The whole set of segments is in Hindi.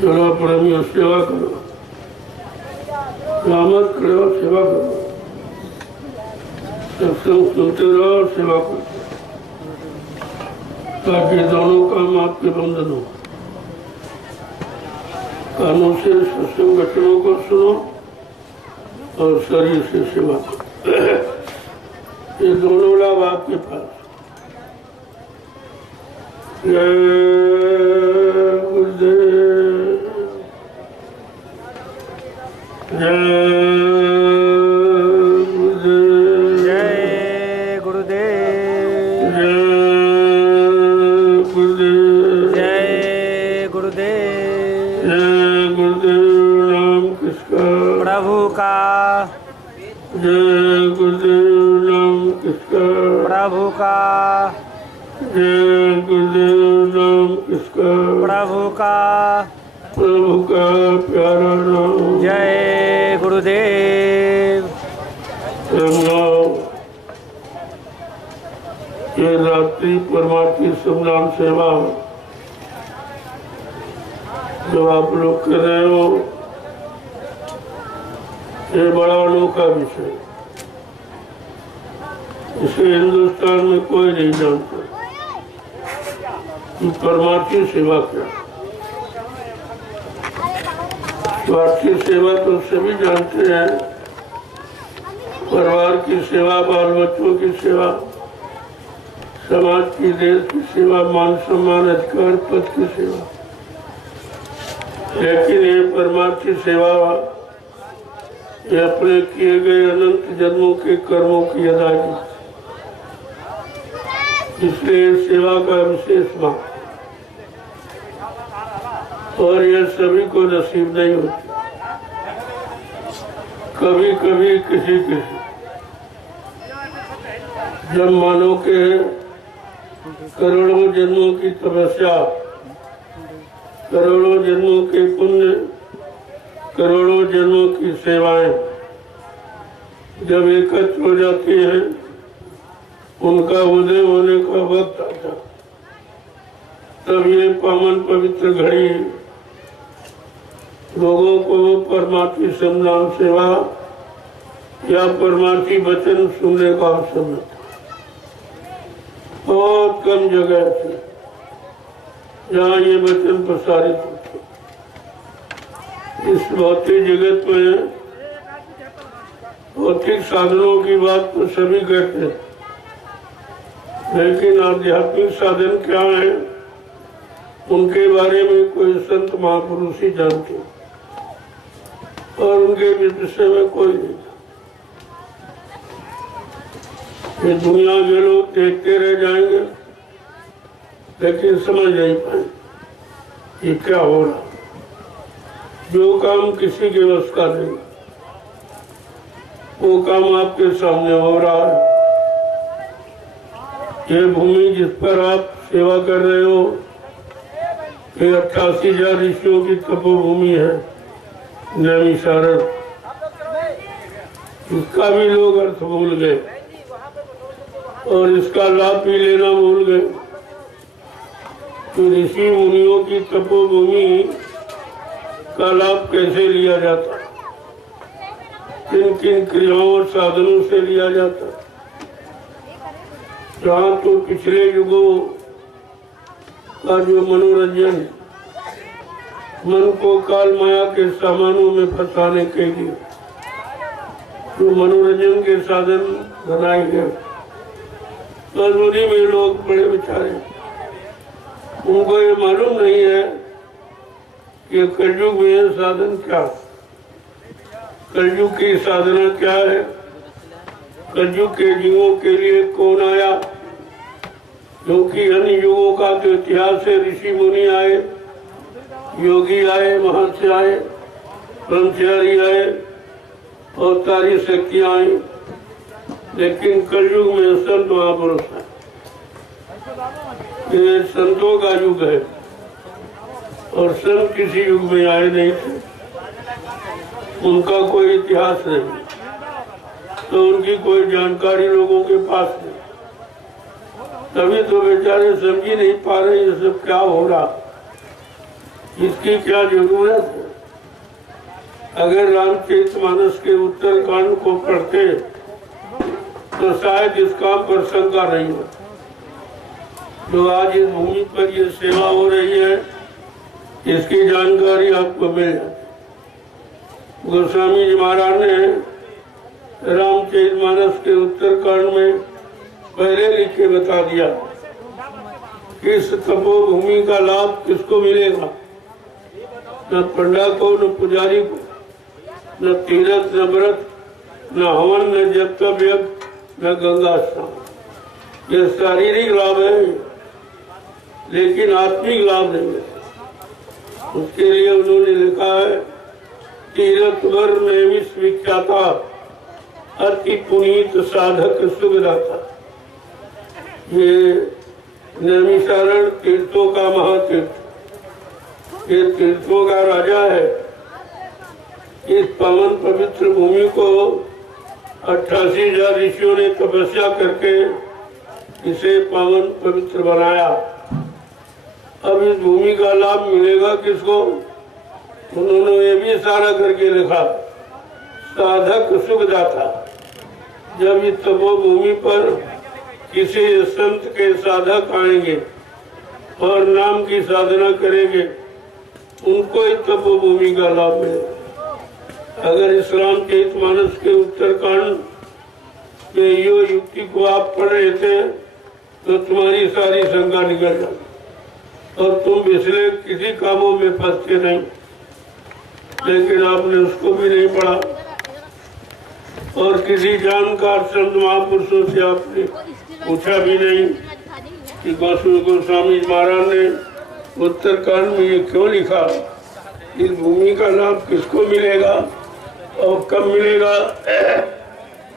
जरा प्रेमियों सेवा करो, रामत करो, सेवा करो, सत्संग सुनते रहो और सेवा करो, ताकि दोनों काम आपके बंधन हो। कानों से सत्संग वचनों को सुनो और शरीर से सेवा करो। ये दोनों लाभ आपके पास। जय गुरुदेव, जय गुरुदेव, जय गुरुदेव, जय गुरुदेव, जय गुरुदेव। जय गुरुदेव नाम किसका, प्रभु का, जय गुरुदेव नाम किसका, प्रभु का, जय गुरुदेव नाम किसका, प्रभु का, प्रभु का प्यारा नाम। जय गुरुदेव। ये रात्रि परमार्थी सम्मान सेवा जो आप लोग कर रहे हो, ये बड़ा अनोखा विषय, इसे हिंदुस्तान में कोई नहीं जानता कि परमार्थी सेवा क्या। स्वार्थी सेवा तो सभी जानते हैं, परिवार की सेवा, बाल बच्चों की सेवा, समाज की, देश की सेवा, मान सम्मान, अधिकार, पद की सेवा। लेकिन ये परमार्थी सेवा ये अपने किए गए अनंत जन्मों के कर्मों की अदायगी, इसलिए सेवा का विशेष महत्व, और यह सभी को नसीब नहीं होती। कभी कभी किसी किसी, जब मानव के करोड़ों जन्मों की तपस्या, करोड़ों जन्मों के पुण्य, करोड़ों जन्मों की सेवाएं जब एकत्र हो जाती हैं, उनका उदय होने का वक्त आता, तब ये पावन पवित्र घड़ी लोगों को परमार्थी सम्मान सेवा या परमार्थी वचन सुनने का अवसर मिलता। बहुत कम जगह थी जहाँ ये वचन प्रसारित होते। इस भौतिक जगत में भौतिक साधनों की बात तो सभी करते हैं, लेकिन आध्यात्मिक साधन क्या है, उनके बारे में कोई संत महापुरुष ही जानते हैं, और उनके विषय में कोई नहीं। ये दुनिया के लोग देखते रह जाएंगे, लेकिन समझ नहीं पाएंगे ये क्या हो रहा। जो काम किसी के वश का नहीं, वो काम आपके सामने हो रहा है। ये भूमि जिस पर आप सेवा कर रहे हो, ये 88,000 ऋषियों की तपोभूमि है, नैमिषारण्य। इसका भी लोग अर्थ भूल गए और इसका लाभ भी लेना भूल गए। तो ऋषि मुनियों की तपोभूमि का लाभ कैसे लिया जाता, किन किन क्रियाओं और साधनों से लिया जाता। जहाँ तो पिछले युगों का जो मनोरंजन, मन को काल माया के सामानों में फंसाने के लिए जो मनोरंजन के साधन बनाए गए, मजबूरी में लोग बड़े बेचारे, उनको ये मालूम नहीं है कि कलयुग में साधन क्या, कलयुग की साधना क्या है, कलयुग के जीवों के लिए कौन आया। क्योंकि अन्य युगों का जो इतिहास है, ऋषि मुनि आए, योगी आए, महर्षि आए, ब्रह्मचारी आए, अवतारी शक्तियां आई, लेकिन कलयुग में संत महापुरुष है। ये संतों का युग है और संत किसी युग में आए नहीं थे, उनका कोई इतिहास नहीं, तो उनकी कोई जानकारी लोगों के पास नहीं। तभी तो बेचारे समझ ही नहीं पा रहे ये सब क्या हो रहा। इसकी क्या जरूरत है? अगर रामचरितमानस के उत्तरकांड को पढ़ते तो शायद इस काम पर शंका नहीं हो। जो आज इस भूमि पर ये सेवा हो रही है, इसकी जानकारी आपको मिल जाती। गोस्वामी जी महाराज ने रामचरितमानस के उत्तरकांड में पहले लिख के बता दिया कि इस तपोभूमि का लाभ किसको मिलेगा। न पंडा को, न पुजारी को, न तीर्थ, न व्रत, न हवन, न जप तप यज्ञ, न गंगा स्नान। ये शारीरिक लाभ है, लेकिन आत्मिक लाभ नहीं है। उसके लिए उन्होंने लिखा है, तीर्थ वर नैमिष विख्याता अति पुनीत साधक सुखदाता। ये नैमिषारण तीर्थों का महातीर्थ, ये तीर्थों का राजा है। इस पावन पवित्र भूमि को 88,000 ऋषियों ने तपस्या करके इसे पावन पवित्र बनाया। अब इस भूमि का लाभ मिलेगा किसको? उन्होंने ये भी इशारा करके लिखा, साधक सुखदाता। जब इस तपोभूमि पर किसी संत के साधक आएंगे और नाम की साधना करेंगे, उनको इस तपोभूमि का लाभ मिलेगा। अगर इस रामचरितमानस के उत्तरकांड में यो युक्ति को आप पढ़ रहे थे तो तुम्हारी सारी शंका निकल जाती और तुम पिछले किसी कामों में फंसते नहीं। लेकिन आपने उसको भी नहीं पढ़ा और किसी जानकार संत महापुरुषों से आपने पूछा भी नहीं कि गोस्वामी महाराज ने उत्तरकांड में ये क्यों लिखा, इस भूमि का लाभ किसको मिलेगा और कब मिलेगा।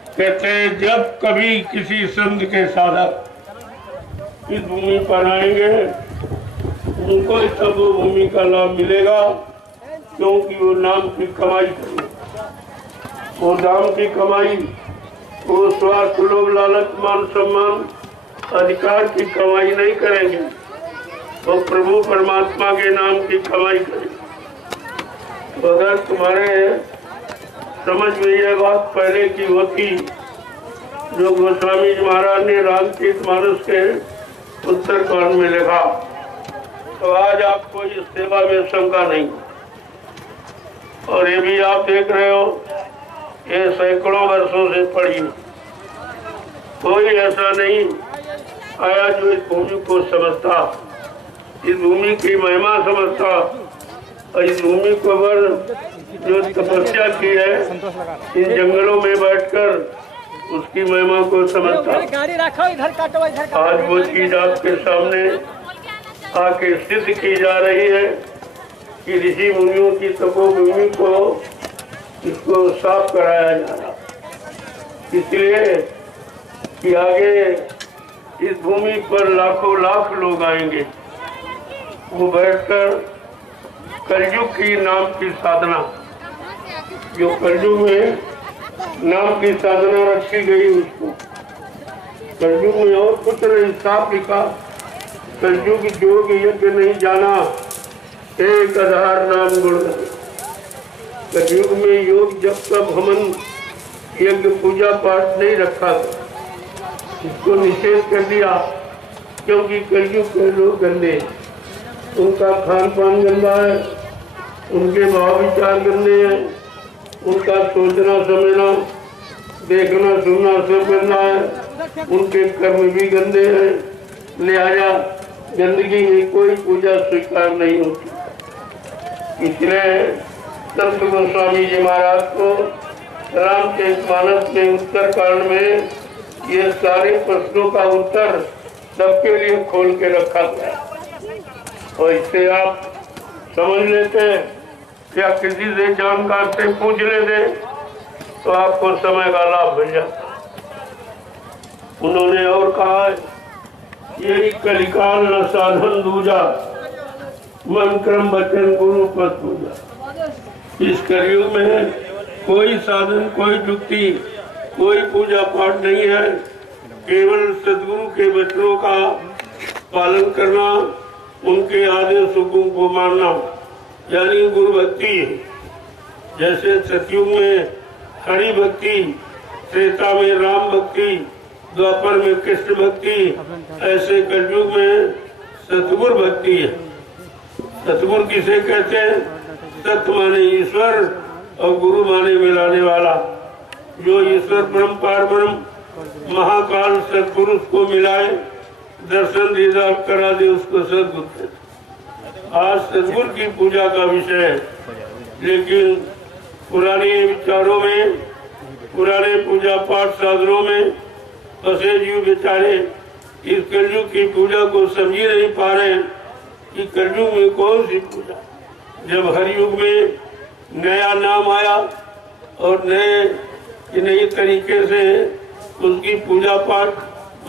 कहते हैं जब कभी किसी संत के साधक इस भूमि पर आएंगे उनको इस भूमि का लाभ मिलेगा, क्योंकि वो नाम की कमाई करेंगे। वो नाम की कमाई, वो स्वार्थ, लोभ, लालच, मान सम्मान, अधिकार की कमाई नहीं करेंगे, वो प्रभु परमात्मा के नाम की कमाई करेंगे। तो अगर तुम्हारे समझ में यह बात पहले की होती जो गोस्वामी जी महाराज ने रामचरितमानस के उत्तरकांड में लिखा, तो आज आपको इस सेवा में शंका नहीं। और ये भी आप देख रहे हो, ये सैकड़ों वर्षों से पड़ी, कोई ऐसा नहीं आया जो इस भूमि को समझता, इस भूमि की महिमा समझता और इस भूमि को वर जो तपस्या की है इन जंगलों में बैठकर उसकी महिमा को समझता। आज वो चीज आपके सामने आके सिद्ध की जा रही है कि ऋषि मुनियों की तपोभूमि को इसको साफ कराया जा रहा, इसलिए कि आगे इस भूमि पर लाखों लाख लोग आएंगे। वो बैठकर कलयुग की नाम की साधना, जो कलयुग में नाम की साधना रखी गई, उसको कलयुग में और कुछ नहीं, साफ लिखा, कलयुग योग यज्ञ नहीं जाना, एक आधार नाम गुण। कलयुग में योग जब तक हमन यज्ञ पूजा पाठ नहीं रखा, इसको निषेध कर दिया, क्योंकि कलयुग के लोग गंदे, उनका खान पान गंदा है, उनके भाव विचार गंदे हैं, उनका सोचना समझना देखना सुनना सब गंदा है, उनके कर्म भी गंदे हैं। लिहाजा गंदगी में कोई पूजा स्वीकार नहीं होती। इसलिए संत गोस्वामी जी महाराज को रामचरितमानस के उत्तरकांड में ये सारे प्रश्नों का उत्तर सबके लिए खोल के रखा गया। और इससे आप समझ लेते या किसी से जानकार से पूछ लेते तो आपको समय का लाभ मिल जाता। उन्होंने और कहा है, यही कलिकाल न साधन दूजा, मन क्रम वचन गुरु पद पूजा। इस कलयुग में कोई साधन, कोई युक्ति, कोई पूजा पाठ नहीं है, केवल सदगुरु के वचनों का पालन करना, उनके आदेशों को मानना, यानी गुरु भक्ति है। जैसे सतयुग में हरि भक्ति, त्रेता में राम भक्ति, द्वापर में कृष्ण भक्ति, ऐसे कलयुग में सतगुरु भक्ति है। सतगुरु किसे कहते हैं? सत माने ईश्वर और गुरु माने मिलाने वाला। जो ईश्वर ब्रह्म पार ब्रह्म महाकाल सतपुरुष को मिलाए, दर्शन दीदार करा दे, उसको सदगुरु कहते हैं। आज सदगुरु की पूजा का विषय है, लेकिन पुराने विचारों में, पुराने पूजा पाठ साधनों में फंसे जीव बेचारे इस कलयुग की पूजा को समझ नहीं पा रहे कि कलयुग में कौन सी पूजा। जब हर युग में नया नाम आया और नए तरीके से उसकी पूजा पाठ,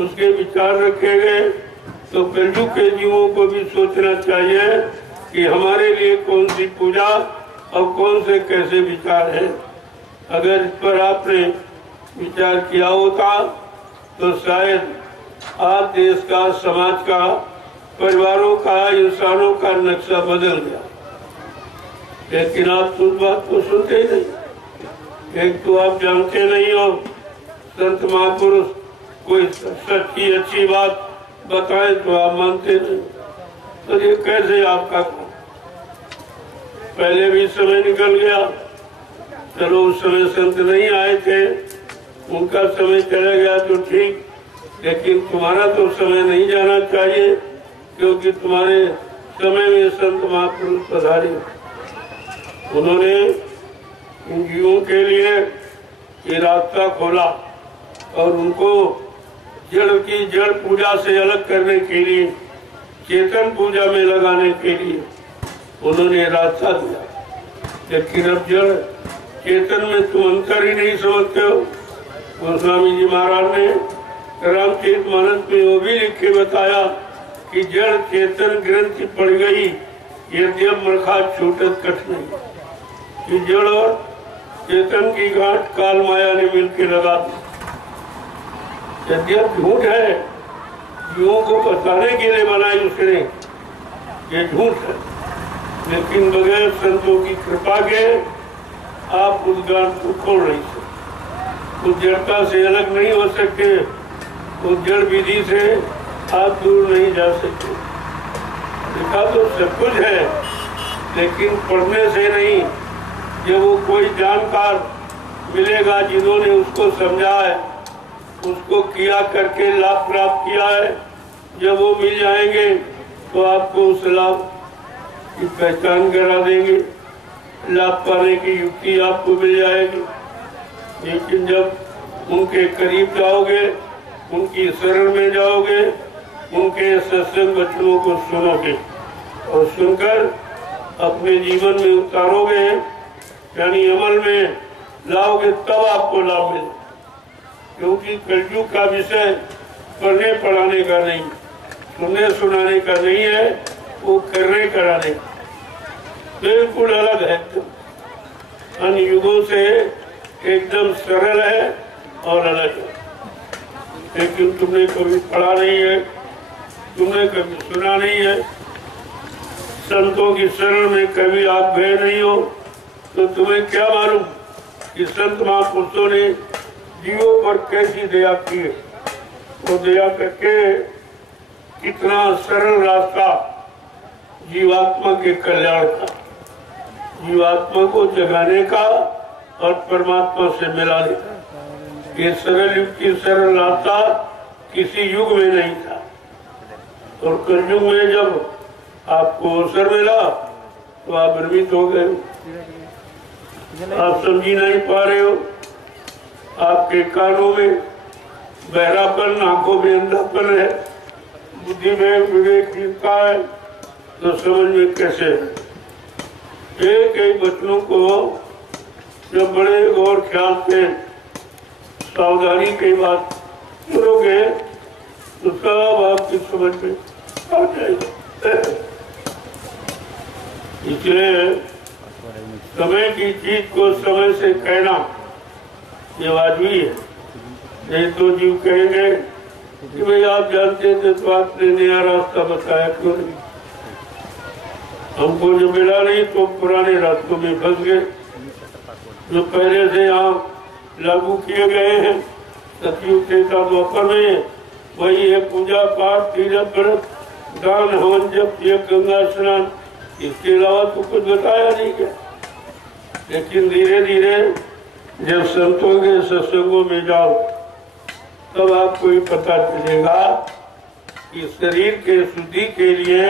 उसके विचार रखे गए, तो कलयुग के जीवों को भी सोचना चाहिए कि हमारे लिए कौन सी पूजा और कौन से कैसे विचार है। अगर इस पर आपने विचार किया होता तो शायद आज देश का, समाज का, परिवारों का, इंसानों का नक्शा बदल गया। लेकिन आप उस बात को सुनते ही नहीं। एक तो आप जानते नहीं हो, संत महापुरुष कोई सच्ची अच्छी बात बताए तो आप मानते नहीं। तो ये कैसे आपका? पहले भी समय निकल गया, चलो उस समय संत नहीं आए थे, उनका समय चला गया तो ठीक, लेकिन तुम्हारा तो समय नहीं जाना चाहिए, क्योंकि तुम्हारे समय में संत महापुरुष पधारे। उन्होंने इन जीवों के लिए ये रास्ता खोला और उनको जड़ की जड़ पूजा से अलग करने के लिए, चेतन पूजा में लगाने के लिए उन्होंने रास्ता दिया। लेकिन अब जड़ चेतन में तुम अंतर ही नहीं समझते हो। गोस्वामी जी महाराज ने रामचरितमानस में वो भी लिख के बताया कि जड़ चेतन ग्रंथि पड़ गई, यद्यप मरखा छूटत कठ नहीं। कि जड़ और चेतन की गांठ काल माया ने मिलकर लगा दी। यद्यप झूठ है, जीवों को बताने के लिए बनाई उसने, ये झूठ है, लेकिन बगैर संतों की कृपा के आप उस गांठ को खोल नहीं सकते, उस जड़ता से अलग नहीं हो सकते, उस जड़ विधि से आप दूर नहीं जा सकते। लिखा तो सब कुछ है, लेकिन पढ़ने से नहीं। जब वो कोई जानकार मिलेगा जिन्होंने उसको समझा है, उसको किया करके लाभ प्राप्त किया है, जब वो मिल जाएंगे तो आपको उस लाभ की पहचान करा देंगे, लाभ पाने की युक्ति आपको मिल जाएगी। लेकिन जब उनके करीब जाओगे, उनकी शरण में जाओगे, उनके सत्संग वचनों को सुनोगे और सुनकर अपने जीवन में उतारोगे, यानी अमल में लाओगे, तब आपको लाभ मिले। क्योंकि कलयुग का विषय पढ़ने पढ़ाने का नहीं, सुनने सुनाने का नहीं है, वो करने कराने बिल्कुल अलग है। अन्य युगों से एकदम सरल है और अलग है। लेकिन तुमने कभी पढ़ा नहीं है, तुमने कभी सुना नहीं है, संतों की शरण में कभी आप गए नहीं हो, तो तुम्हें क्या मालूम कि संत महापुरुषों ने जीवों पर कैसी दया की है। वो दया करके कितना सरल रास्ता जीवात्मा के कल्याण का, जीवात्मा को जगाने का और परमात्मा से मिलाने का। ये सरल युग की सरल रास्ता किसी युग में नहीं था, और कलयुग में जब आपको अवसर मिला तो आप भ्रमित हो गए, आप समझी नहीं पा रहे हो, आपके कानों में बहरापन, आंखों में अंधापन है, बुद्धि में विवेकहीनता है, तो समझ में कैसे है। एक एक वचनों को जब बड़े गौर ख्याल से सावधानी की बात सुनोगे तो सब आपकी समझ में आ जाएगा। इसलिए समय की चीज को समय से कहना ये वाजिबी है। नहीं तो जीव कहेंगे कि भाई आप जानते थे तो आपने नया रास्ता बताया क्यों नहीं। हमको जो मिला नहीं तो पुराने रास्तों में फंस गए, जो पहले से यहाँ लागू किए गए हैं सतयुग त्रेता द्वापर में, वही है पूजा पाठ, तीर्थ व्रत, दान, हवन, जप, गंगा स्नान। इसके अलावा तो कुछ बताया नहीं गया। लेकिन धीरे धीरे जब संतों के सत्संगों में जाओ तब आपको ये पता चलेगा कि शरीर के शुद्धि के लिए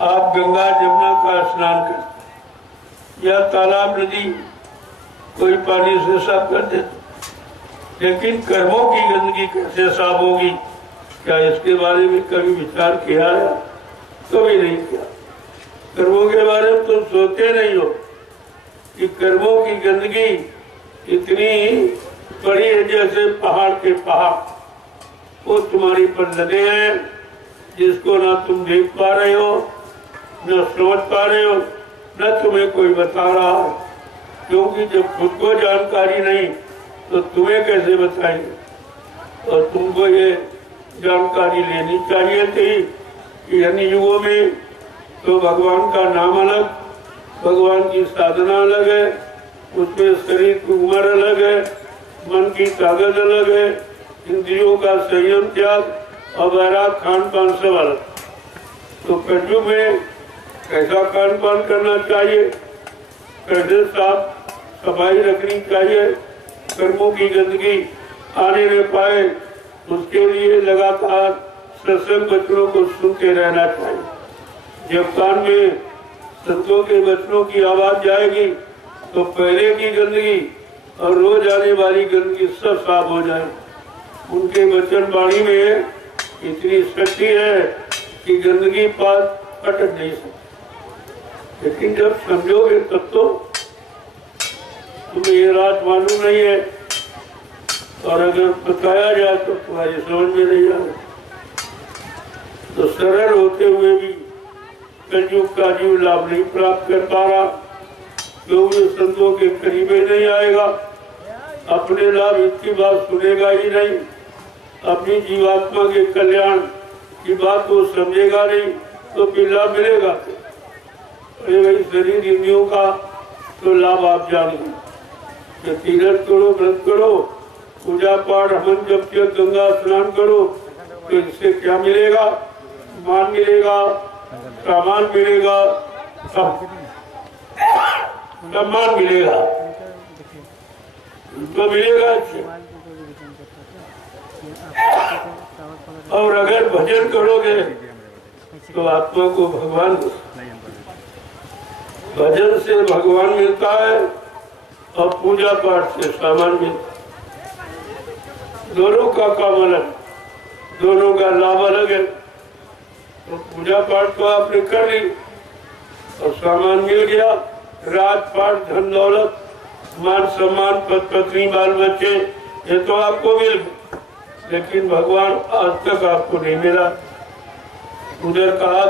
आप गंगा जमुना का स्नान करते या तालाब नदी कोई पानी से साफ कर देते, लेकिन कर्मों की गंदगी कैसे साफ होगी, क्या इसके बारे में कभी विचार किया है? कभी नहीं किया। कर्मों के बारे में तुम सोचते नहीं हो कि कर्मों की गंदगी इतनी बड़ी है जैसे पहाड़ के पहाड़, वो तुम्हारी पर लदे हैं, जिसको ना तुम देख पा रहे हो, न समझ पा रहे हो, न तुम्हें कोई बता रहा है। क्योंकि जब खुद को जानकारी नहीं तो तुम्हें कैसे बताएंगे? और तुमको ये जानकारी लेनी चाहिए थी कि अन्य युगों में तो भगवान का नाम अलग, भगवान की साधना अलग है, उसमें शरीर की उम्र अलग है, मन की ताकत अलग है, इंद्रियों का संयम, त्याग और वैराग, खान पान सब अलग। तो कलयुग में कैसा खान पान करना चाहिए, कैसे साफ सफाई रखनी चाहिए, कर्मों की गंदगी आने न पाए, उसके लिए लगातार सत्संग वचनों को सुनते रहना चाहिए। जब कान में संतों के वचनों की आवाज जाएगी तो पहले की गंदगी और रोज आने वाली गंदगी सब साफ हो जाए। उनके वचन वाणी में इतनी शक्ति है कि गंदगी पास अटक नहीं सकती। लेकिन जब समझोगे तब तो तुम्हें ये रात मालूम नहीं है, और अगर बताया जाए तो तुम्हारी समझ में नहीं आए। तो सरल होते हुए भी कलयुग का जीव लाभ नहीं प्राप्त कर पा रहा, क्योंकि संतों के करीब ही नहीं आएगा, अपने लाभ इसकी बात सुनेगा ही नहीं, अपनी जीवात्मा के कल्याण की बात को समझेगा नहीं, तो फिर लाभ मिलेगा। अरे भाई, शरीर इंद्रियों का तो लाभ आप जानिए, तीर्थ करो, व्रत करो, पूजा पाठ, हवन, जप, गंगा स्नान करो, तो इससे क्या मिलेगा? मान मिलेगा, सामान मिलेगा, सम्मान मिलेगा, तो मिलेगा अच्छे। और अगर भजन करोगे तो आत्मा को भगवान, भजन से भगवान मिलता है और पूजा पाठ से सामान मिलता है। दोनों का काम अलग, दोनों का लाभ अलग है। तो पूजा पाठ तो आपने कर ली और सामान मिल गया, राजपाट, धन दौलत, मान सम्मान, पद पत्नी, बाल बच्चे, ये तो आपको मिल गए, लेकिन भगवान आज तक आपको नहीं मिला। उधर कहा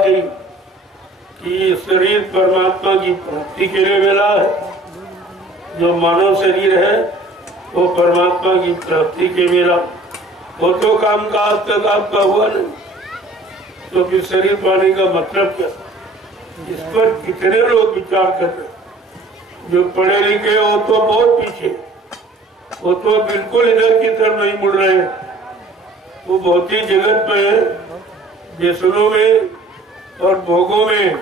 कि शरीर परमात्मा की प्राप्ति के लिए मिला है, जो मानव शरीर है वो परमात्मा की प्राप्ति के मिला, वो तो काम का आज तक आपका हुआ नहीं, तो फिर शरीर पाने का मतलब क्या? इस पर कितने लोग विचार कर रहे हैं? जो पढ़े लिखे हो तो बहुत पीछे, वो तो बिल्कुल इधर की तरफ नहीं मुड़ रहे, वो भौतिक जगत में, व्यसनों में और भोगों में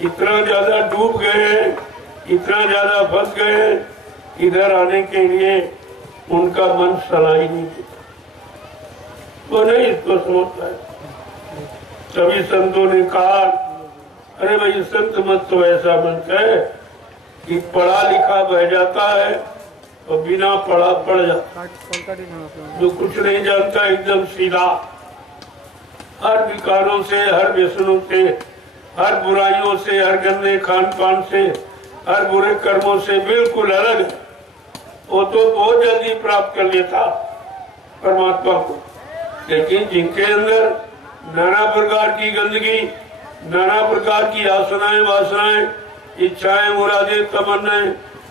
इतना ज्यादा डूब गए हैं, इतना ज्यादा फंस गए हैं, इधर आने के लिए उनका मन सलाई नहीं देता, वो नहीं इसको समझता है। सभी संतों ने कहा, अरे भाई संत मत तो ऐसा बनता है कि पढ़ा लिखा बह जाता है और बिना पढ़ा पढ़ जाता, जो कुछ नहीं जानता एकदम सीधा, हर विकारों से, हर व्यसनों से, हर बुराइयों से, हर गंदे खान पान से, हर बुरे कर्मों से बिल्कुल अलग है, वो तो बहुत जल्दी प्राप्त कर लेता परमात्मा को। लेकिन जिनके अंदर नाना प्रकार की गंदगी, नाना प्रकार की आसनाएं, वासनाएं, इच्छाएं, मुरादें, तमन्नाएं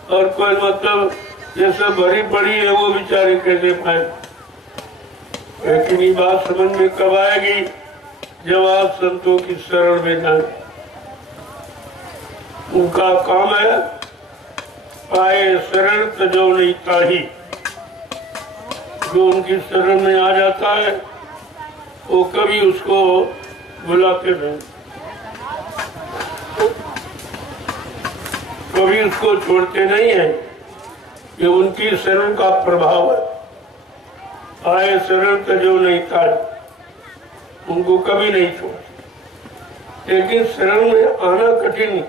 और कोई मतलब ये सब भरी पड़ी है, वो बेचारे कैसे पाए? लेकिन ये बात समझ में कब आएगी? जब आप संतों की शरण में जाए, उनका काम है पाए शरण तजो नहीं ताही। जो उनकी शरण में आ जाता है वो कभी उसको बुलाते नहीं, कभी उसको छोड़ते नहीं है। ये उनकी शरण का प्रभाव है। आए शरण तजो नहीं ताही, उनको कभी नहीं छोड़ते। लेकिन शरण में आना कठिन,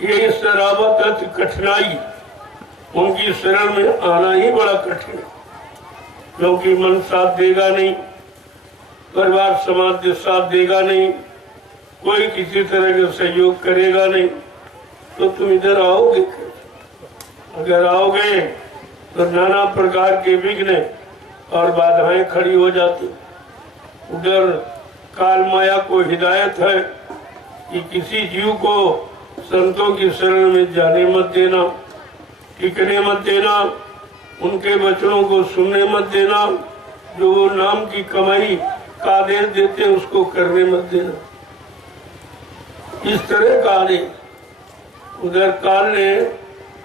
ये शराबत कठिनाई, उनकी शरण में आना ही बड़ा कठिन है। क्योंकि मन साथ देगा नहीं, परिवार समाज साथ देगा नहीं, कोई किसी तरह का सहयोग करेगा नहीं, तो तुम इधर आओगे। अगर आओगे तो नाना प्रकार के विघ्न और बाधाएं खड़ी हो जाती। उधर काल माया को हिदायत है कि किसी जीव को संतों की शरण में जाने मत देना, टिकने मत देना, उनके वचनों को सुनने मत देना, जो वो नाम की कमाई का आदेश देते हैं उसको करने मत देना। इस तरह का आदेश उधर काल ने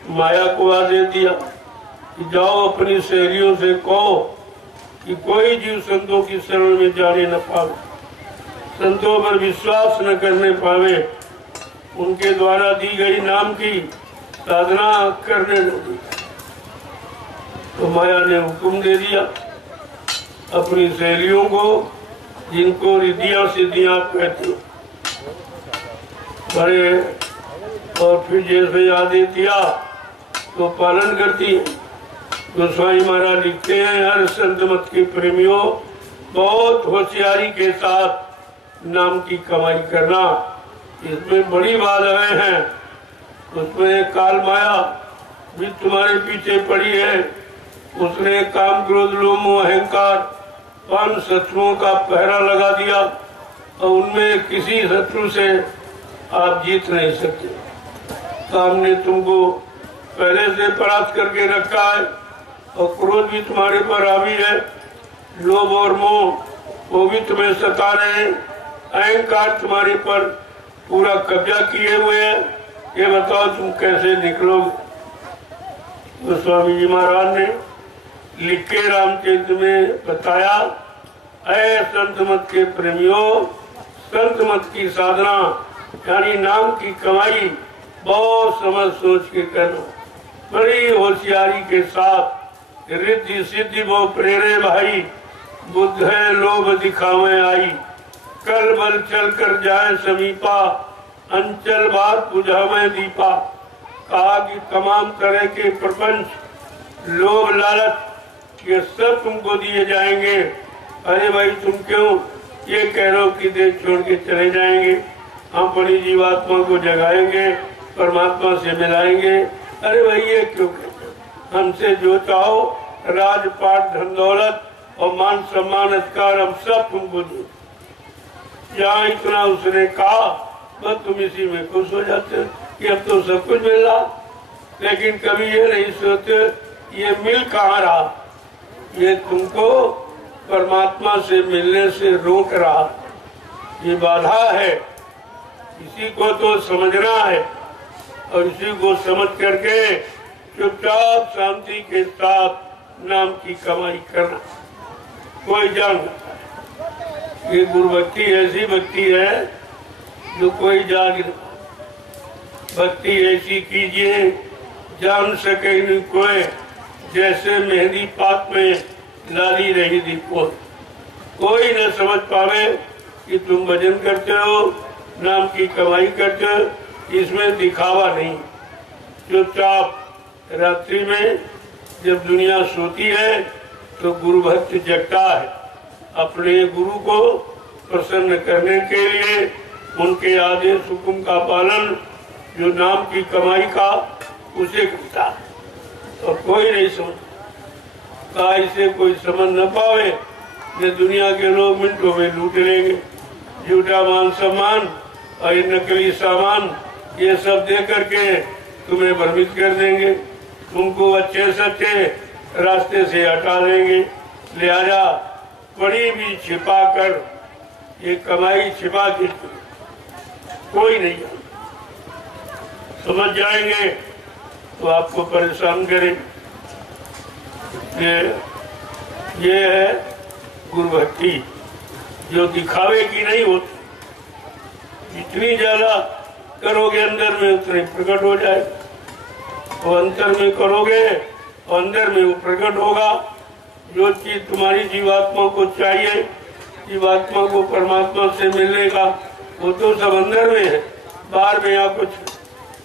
माया को आदेश दिया कि जाओ अपनी सहेलियों से कहो कि कोई जीव संतों की शरण में जाने न पावे, संतों पर विश्वास न करने पावे, उनके द्वारा दी गई नाम की साधना करने न दी। तो माया ने हुक्म दे दिया अपनी सहेलियों को, जिनको रिद्धियां सिद्धियां कहते हो, बड़े और फिर जैसे आदेश दिया तो पालन करती है। गोस्वामी महाराज लिखते हैं, हर संत मत के प्रेमियों, बहुत होशियारी के साथ नाम की कमाई करना, इसमें बड़ी बाधाएं हैं। उसमें काल माया भी तुम्हारे पीछे पड़ी है। उसने काम क्रोध लोभ मोह अहंकार 5 शत्रुओं का पहरा लगा दिया और उनमें किसी शत्रु से आप जीत नहीं सकते। काम ने तुमको पहले से परास्त करके रखा है और क्रोध भी तुम्हारे पर हावी है, लोभ और मोह वो भी तुम्हें सता रहे हैं, अहंकार तुम्हारे पर पूरा कब्जा किए हुए है। ये बताओ तुम कैसे निकलोगे। तो स्वामी जी महाराज ने लिख के रामचरित्र में बताया, ऐ संत मत के प्रेमियों, संत मत की साधना यानी नाम की कमाई बहुत समझ सोच के करना, बड़ी होशियारी के साथ। रिद्धि सिद्धि वो प्रेरे भाई, बुद्ध है लोभ दिखावे आई, कल बल चल कर जाए समीपा, अंचल बात बुझावे दीपा। कहा कि तमाम तरह के प्रपंच लोभ लालच ये सब तुमको दिए जाएंगे। अरे भाई तुम क्यों ये कह रहे हो कि देश छोड़ के चले जाएंगे, हम बड़ी जीवात्मा को जगाएंगे, परमात्मा से मिलाएंगे। अरे भाई ये क्यों कहते, हमसे जो चाहो राजपाट धन दौलत और मान सम्मान अधिकार हम सब तुमको दे। जहाँ इतना उसने कहा बस तुम इसी में खुश हो जाते हो कि अब तो सब कुछ मिल रहा, लेकिन कभी ये नहीं सोचते ये मिल कहाँ रहा, ये तुमको परमात्मा से मिलने से रोक रहा, ये बाधा है। इसी को तो समझना है और इसी को समझ करके चुपचाप शांति के साथ नाम की कमाई करना। कोई जान सकता है ये गुरु भक्ति ऐसी भक्ति है जो कोई जान नहीं। भक्ति ऐसी कीजिए जान सके नहीं कोई, जैसे मेहंदी पात में लाली रही थी कोई न समझ पावे कि तुम भजन करते हो, नाम की कमाई करते हो, इसमें दिखावा नहीं। चुपचाप रात्रि में जब दुनिया सोती है तो गुरु भक्त जगता है, अपने गुरु को प्रसन्न करने के लिए उनके आदेश हुक्म का पालन जो नाम की कमाई का उसे करता है। और कोई नहीं समझता, इसे कोई समझ न पावे, ये दुनिया के लोग मिनटों में लूट लेंगे। झूठा मान सम्मान और ये नकली सामान ये सब दे करके तुम्हें भ्रमित कर देंगे, तुमको अच्छे सच्चे रास्ते से हटा देंगे। लिहाजा बड़ी भी छिपा कर ये कमाई छिपा के कोई नहीं जानता। समझ जाएंगे तो आपको परेशान करें। ये है गुरु भक्ति, जो दिखावे की नहीं होती। जितनी ज्यादा करोगे अंदर में उतने प्रकट हो जाए, और अंतर में करोगे और अंदर में वो प्रकट होगा। जो चीज तुम्हारी जीवात्मा को चाहिए, जीवात्मा को परमात्मा से मिलने का, वो तो सब अंदर में है। बाहर में या कुछ,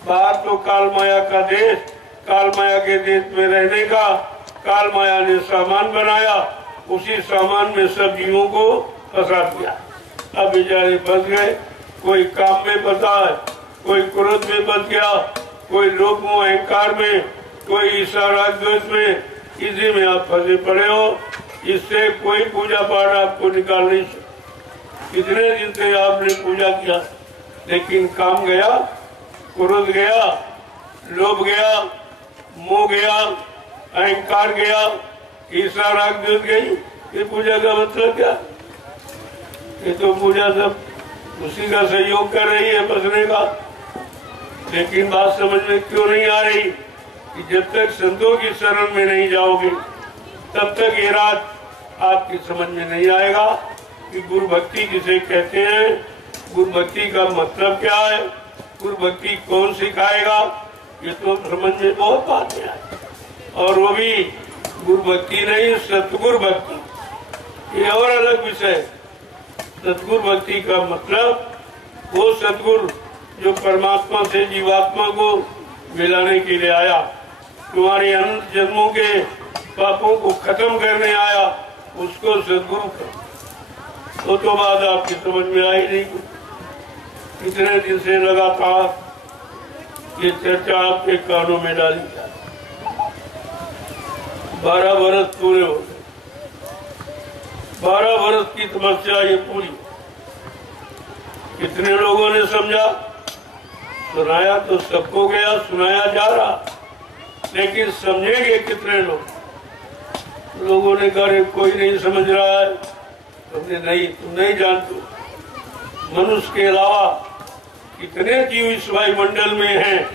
बाहर तो काल माया का देश, काल माया के देश में रहने का काल माया ने सामान बनाया, उसी सामान में सब जीवों को फंसा दिया। अब बेचारे फंस गए। कोई काम में फंसा है, कोई क्रोध में फंस गया, कोई लोभ मोह अहंकार में, कोई ईर्ष्या राग द्वेष में, इसी में आप फंसे पड़े हो। इससे कोई पूजा पाठ आपको निकाल नहीं सकता। कितने दिन से आपने पूजा किया, लेकिन काम गया, क्रोध गया, लोभ गया, मोह गया, अहंकार गया, ईर्ष्या राग द्वेष गई। ये पूजा का मतलब क्या? ये तो पूजा सब उसी का सहयोग कर रही है बसने का। लेकिन बात समझ में क्यों नहीं आ रही कि जब तक संतों की शरण में नहीं जाओगे तब तक ये रात आपकी समझ में नहीं आएगा कि गुरु भक्ति किसे कहते हैं, गुरु भक्ति का मतलब क्या है, गुरु भक्ति कौन सिखाएगा। ये तो समझ में बहुत बातें आए, और वो भी गुरु भक्ति नहीं, सतगुरु भक्ति, ये और अलग विषय। सतगुरु भक्ति का मतलब वो सतगुरु जो परमात्मा से जीवात्मा को मिलाने के लिए आया, तुम्हारे अनंत जन्मों के पापों को खत्म करने आया, उसको सदगुरु कर। वो तो बात आपकी समझ में आई नहीं। इतने दिन से लगातार ये चर्चा आपके कानों में डाली जाए। 12 वर्ष पूरे हो गए, 12 वर्ष की तपस्या ये पूरी। कितने लोगों ने समझा? सुनाया तो सबको गया, सुनाया जा रहा, लेकिन समझेंगे कितने लोग? लोगों ने कहा कोई नहीं समझ रहा है। तुमने नहीं, तुम नहीं जानते। मनुष्य के अलावा कितने जीव इस वायुमंडल में हैं,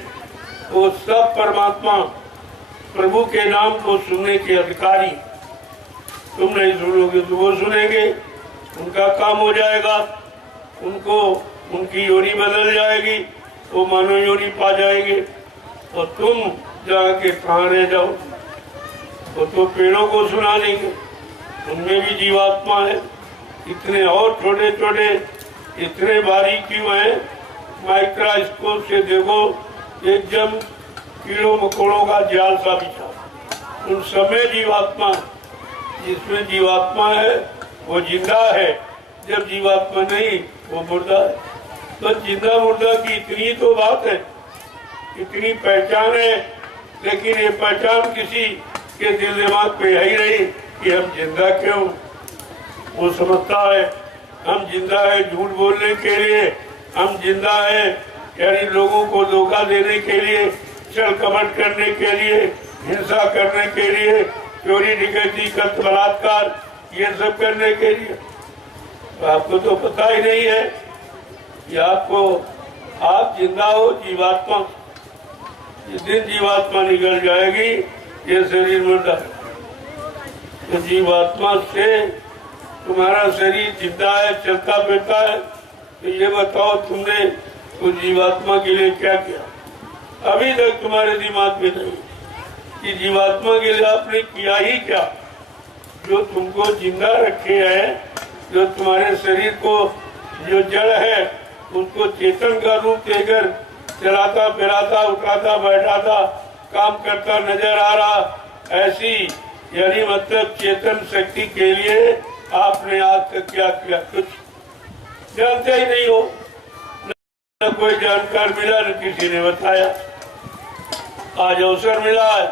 वो सब परमात्मा प्रभु के नाम को सुनने के अधिकारी। तुम नहीं सुनोगे तो वो सुनेंगे, उनका काम हो जाएगा, उनको उनकी योनि बदल जाएगी, वो मानव योनि पा जाएंगे, और तुम जाके कहाँ रह जाओ। वो तो पेड़ों को सुना देंगे, उनमें भी जीवात्मा है। इतने और छोटे छोटे इतने बारीक क्यों है? माइक्रोस्कोप से देखो, एकदम कीड़ों मकोड़ों का जाल सा बिछा, उन सब में जीवात्मा। जिसमें जीवात्मा है वो जिंदा है, जब जीवात्मा नहीं वो मुर्दा है। तो जिंदा मुर्दा की इतनी तो बात है, इतनी पहचान है, लेकिन ये पहचान किसी के दिल दिमाग पे है ही नहीं कि हम जिंदा क्यों। वो समझता है हम जिंदा है झूठ बोलने के लिए, हम जिंदा है यानी लोगों को धोखा देने के लिए, छल कपट करने के लिए, हिंसा करने के लिए, चोरी डकैती कत्ल बलात्कार ये सब करने के लिए। तो आपको तो पता ही नहीं है कि आप जिंदा हो जीवात्मा। जिस दिन जीवात्मा निकल जाएगी ये शरीर मुर्दा है। तो जीवात्मा से तुम्हारा शरीर जिंदा है, चलता फिरता है। तो ये बताओ तुमने उस जीवात्मा के लिए क्या किया? अभी तक तुम्हारे दिमाग में नहीं कि जीवात्मा के लिए आपने किया ही क्या। जो तुमको जिंदा रखे है, जो तुम्हारे शरीर को जो जड़ है उसको चेतन का रूप देकर चलाता फिराता उठाता बैठाता काम करता नजर आ रहा, ऐसी यानी मतलब चेतन शक्ति के लिए आपने आज तक क्या किया? कुछ जानते ही नहीं हो, न कोई जानकार मिला, न किसी ने बताया। आज अवसर मिला है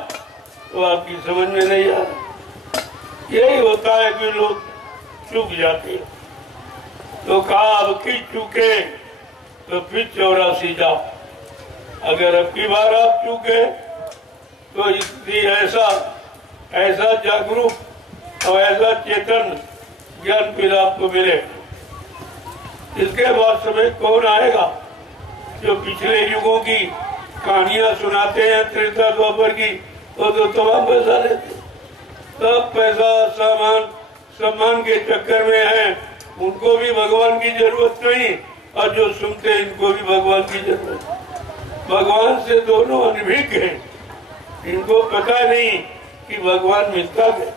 तो आपकी समझ में नहीं आ रहा। यही होता है कि लोग चूक जाते हैं। तो कहा अब की चूके तो फिर 84 जाओ। अगर अब की बार आप चूके तो इसलिए ऐसा जागरूक और ऐसा चेतन ज्ञान फिर आपको मिले। इसके बाद समय कौन आएगा जो पिछले युगों की कहानियां सुनाते हैं त्रेता द्वापर की, वो तो तमाम पैसा लेते, सब पैसा सामान सम्मान के चक्कर में है। उनको भी भगवान की जरूरत नहीं और जो सुनते हैं इनको भी भगवान की जरूरत है। भगवान से दोनों अनभिज्ञ हैं, इनको पता नहीं कि भगवान मिलता है।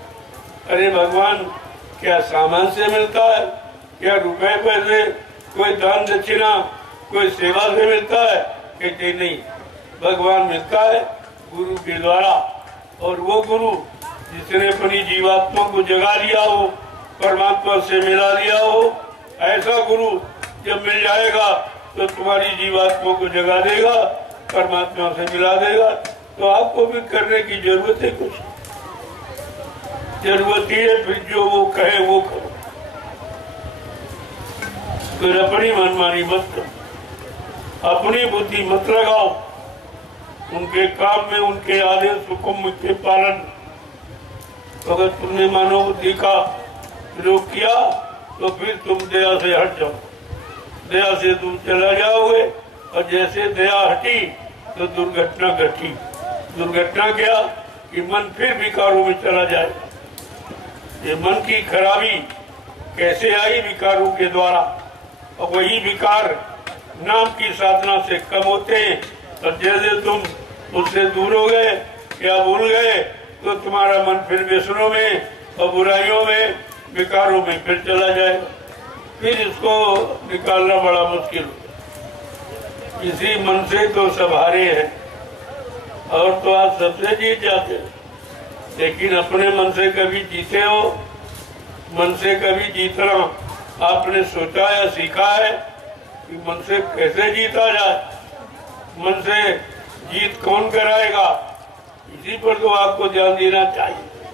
अरे भगवान क्या सामान से मिलता है, क्या रुपए पैसे, कोई दान दक्षिणा, कोई सेवा से मिलता है? कहते नहीं, भगवान मिलता है गुरु के द्वारा। और वो गुरु जिसने अपनी जीवात्मा को जगा लिया हो, परमात्मा से मिला लिया हो, ऐसा गुरु जब मिल जाएगा तो तुम्हारी जीवात्मा को जगा देगा, परमात्मा से मिला देगा। तो आपको भी करने की जरूरत है कुछ, जरूरत ही है फिर जो वो कहे वो करो, फिर अपनी मनमानी मत करो, अपनी बुद्धि मत लगाओ, उनके काम में उनके आदेश हुक्म के पालन। अगर तुमने मानव बुद्धि का प्रयोग किया तो फिर तुम दया से हट जाओ, दया से दूर चला जाओगे। और जैसे दया हटी तो दुर्घटना घटी। दुर्घटना क्या कि मन फिर विकारों में चला जाए। ये मन की खराबी कैसे आई? विकारों के द्वारा। और वही विकार नाम की साधना से कम होते हैं। और जैसे तुम उससे दूर हो गए या भूल गए तो तुम्हारा मन फिर व्यसनों में और बुराइयों में, विकारों में फिर चला जाएगा। फिर इसको निकालना बड़ा मुश्किल है। इसी मन से तो सब हारे हैं, और तो आप सबसे जीत जाते हैं। लेकिन अपने मन से कभी जीते हो? मन से कभी जीतना आपने सोचा या सीखा है कि मन से कैसे जीता जाए? मन से जीत कौन कराएगा? इसी पर तो आपको ध्यान देना चाहिए।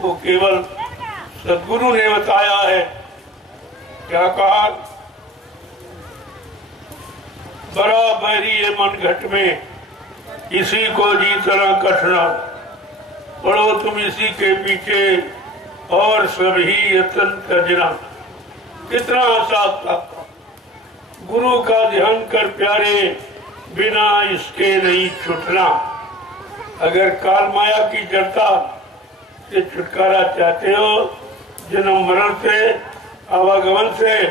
वो केवल सदगुरु ने बताया है। क्या कहा? बड़ा बैरी है मन घट में, इसी को जीतना कठिना, पढ़ो तुम इसी के पीछे और सभी यत्न करना। कितना आसान था। गुरु का ध्यान कर प्यारे, बिना इसके नहीं छूटना। अगर काल माया की जड़ता से छुटकारा चाहते हो, जन्म मरण से, आवागमन से,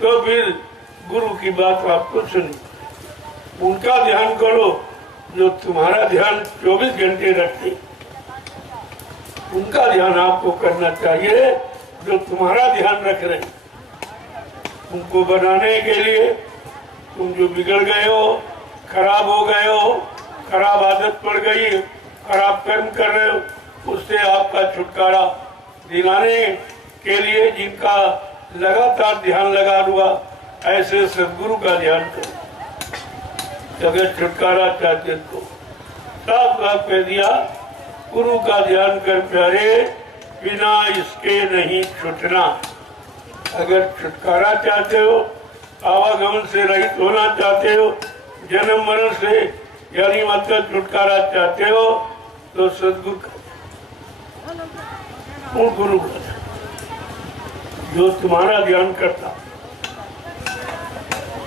तो फिर गुरु की बात आपको सुनी, उनका ध्यान करो जो तुम्हारा ध्यान 24 घंटे रखते। उनका ध्यान आपको करना चाहिए जो तुम्हारा ध्यान रख रहे। उनको बनाने के लिए तुम जो बिगड़ गए हो, खराब हो गए हो, खराब आदत पड़ गई, खराब कर्म कर रहे हो, उससे आपका छुटकारा दिलाने के लिए जिनका लगातार ध्यान लगा हुआ, ऐसे सदगुरु का ध्यान करो। अगर छुटकारा चाहते तो साफ साफ कह दिया, गुरु का ध्यान कर प्यारे, बिना इसके नहीं छूटना। अगर छुटकारा चाहते हो, आवागमन से रहित होना चाहते हो, जन्म मरण से यानी मतलब छुटकारा चाहते हो, तो सदगुरु का गुरु का जो तुम्हारा ध्यान करता,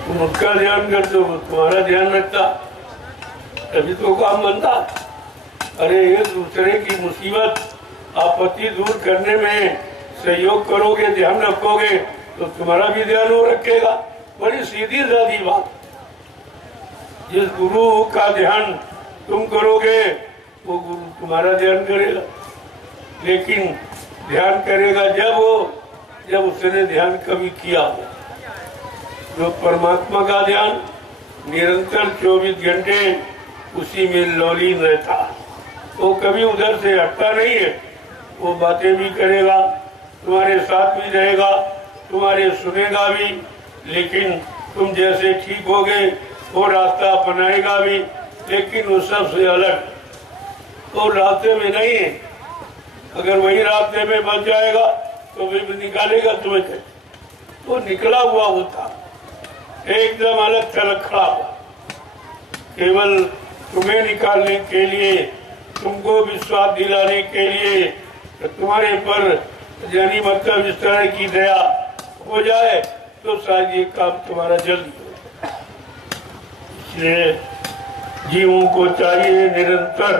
तुम उसका ध्यान करते हो, तुम्हारा ध्यान रखता, तभी तो काम बनता। अरे एक दूसरे की मुसीबत आपत्ति दूर करने में सहयोग करोगे, ध्यान रखोगे, तो तुम्हारा भी ध्यान वो रखेगा। बड़ी सीधी सादी बात। जिस गुरु का ध्यान तुम करोगे, वो गुरु तुम्हारा ध्यान करेगा। लेकिन ध्यान करेगा जब उसने ध्यान कभी किया हो। जो परमात्मा का ध्यान निरंतर 24 घंटे उसी में लौलीन रहता, वो कभी उधर से हटता नहीं है। वो बातें भी करेगा, तुम्हारे साथ भी रहेगा, तुम्हारे सुनेगा भी, लेकिन तुम जैसे ठीक हो गए वो रास्ता अपनाएगा भी, लेकिन वो सबसे अलग, वो रास्ते में नहीं है। अगर वही रास्ते में बच जाएगा तो भी निकालेगा तुम्हें। वो निकला हुआ होता, एकदम अलग थलग खड़ा हुआ, केवल तुम्हें निकालने के लिए, तुमको विश्वास दिलाने के लिए, तो तुम्हारे पर यानी मतलब इस तरह की दया हो जाए तो शायद ये काम तुम्हारा जल्दी हो। इसलिए जीवों को चाहिए निरंतर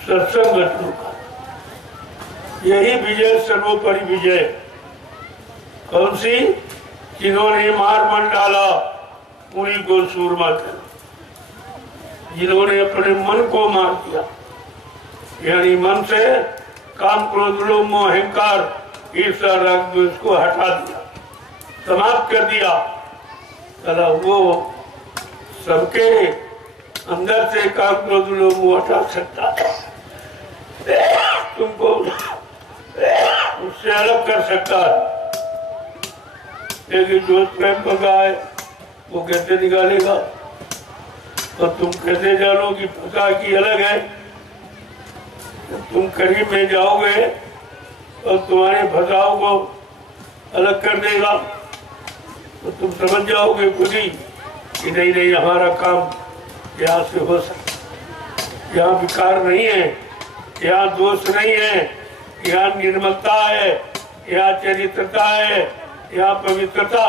सत्संग का। यही विजय सर्वोपरि विजय। कौन सी? जिन्होंने मार मन डाला उन्हीं को सूरमा कर, जिन्होंने अपने मन को मार दिया, यानी मन से काम क्रोध लोभ मोह अहंकार ईर्ष्या राग द्वेष को हटा दिया, समाप्त कर दिया। चला वो सबके अंदर से काम क्रोध लोभ मोह हटा सकता है, तुमको उससे अलग कर सकता है। लेकिन जो प्रेम पका है वो कैसे निकालेगा? और तुम कैसे जानो कि पका की अलग है? तुम करीब में जाओगे और तुम्हारे फसाव को अलग कर देगा तो तुम समझ जाओगे खुद ही कि नहीं नहीं हमारा काम यहाँ से हो सकता, यहाँ विकार नहीं है, यहाँ दोष नहीं है, यहाँ निर्मलता है, यहाँ चरित्रता है, यहाँ पवित्रता।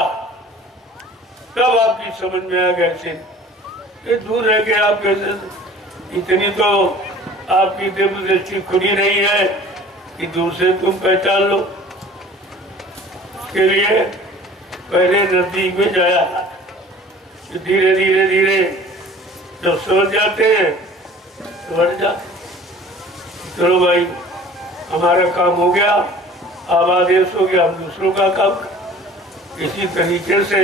तब आपकी समझ में आ गया ये दूर रह के आप कैसे, इतनी तो आपकी दिव्य दृष्टि खुली नहीं है कि दूर से तुम पहचान लो। इसके लिए पहले नजदीक में जाया, धीरे धीरे धीरे जब समझ जाते हैं तो बढ़ जाते। चलो भाई हमारा काम हो गया, अब आदेश हो गया, हम दूसरों का काम। इसी तरीके से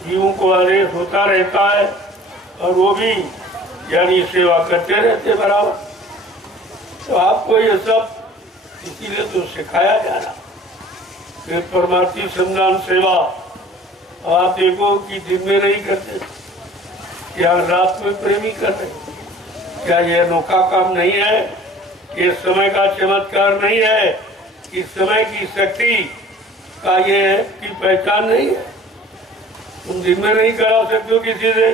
जीवों को आदेश होता रहता है और वो भी यानी सेवा करते रहते बराबर। तो आपको ये सब इसीलिए तो सिखाया जा रहा है परमार्थी संधान सेवा। आप देखो कि दिन में नहीं करते, या रात में प्रेमी कर रहे, क्या ये अनोखा काम नहीं है? ये समय का चमत्कार नहीं है? इस समय की शक्ति का ये की पहचान नहीं है? तुम दिन में नहीं करा सकते हो, किसी से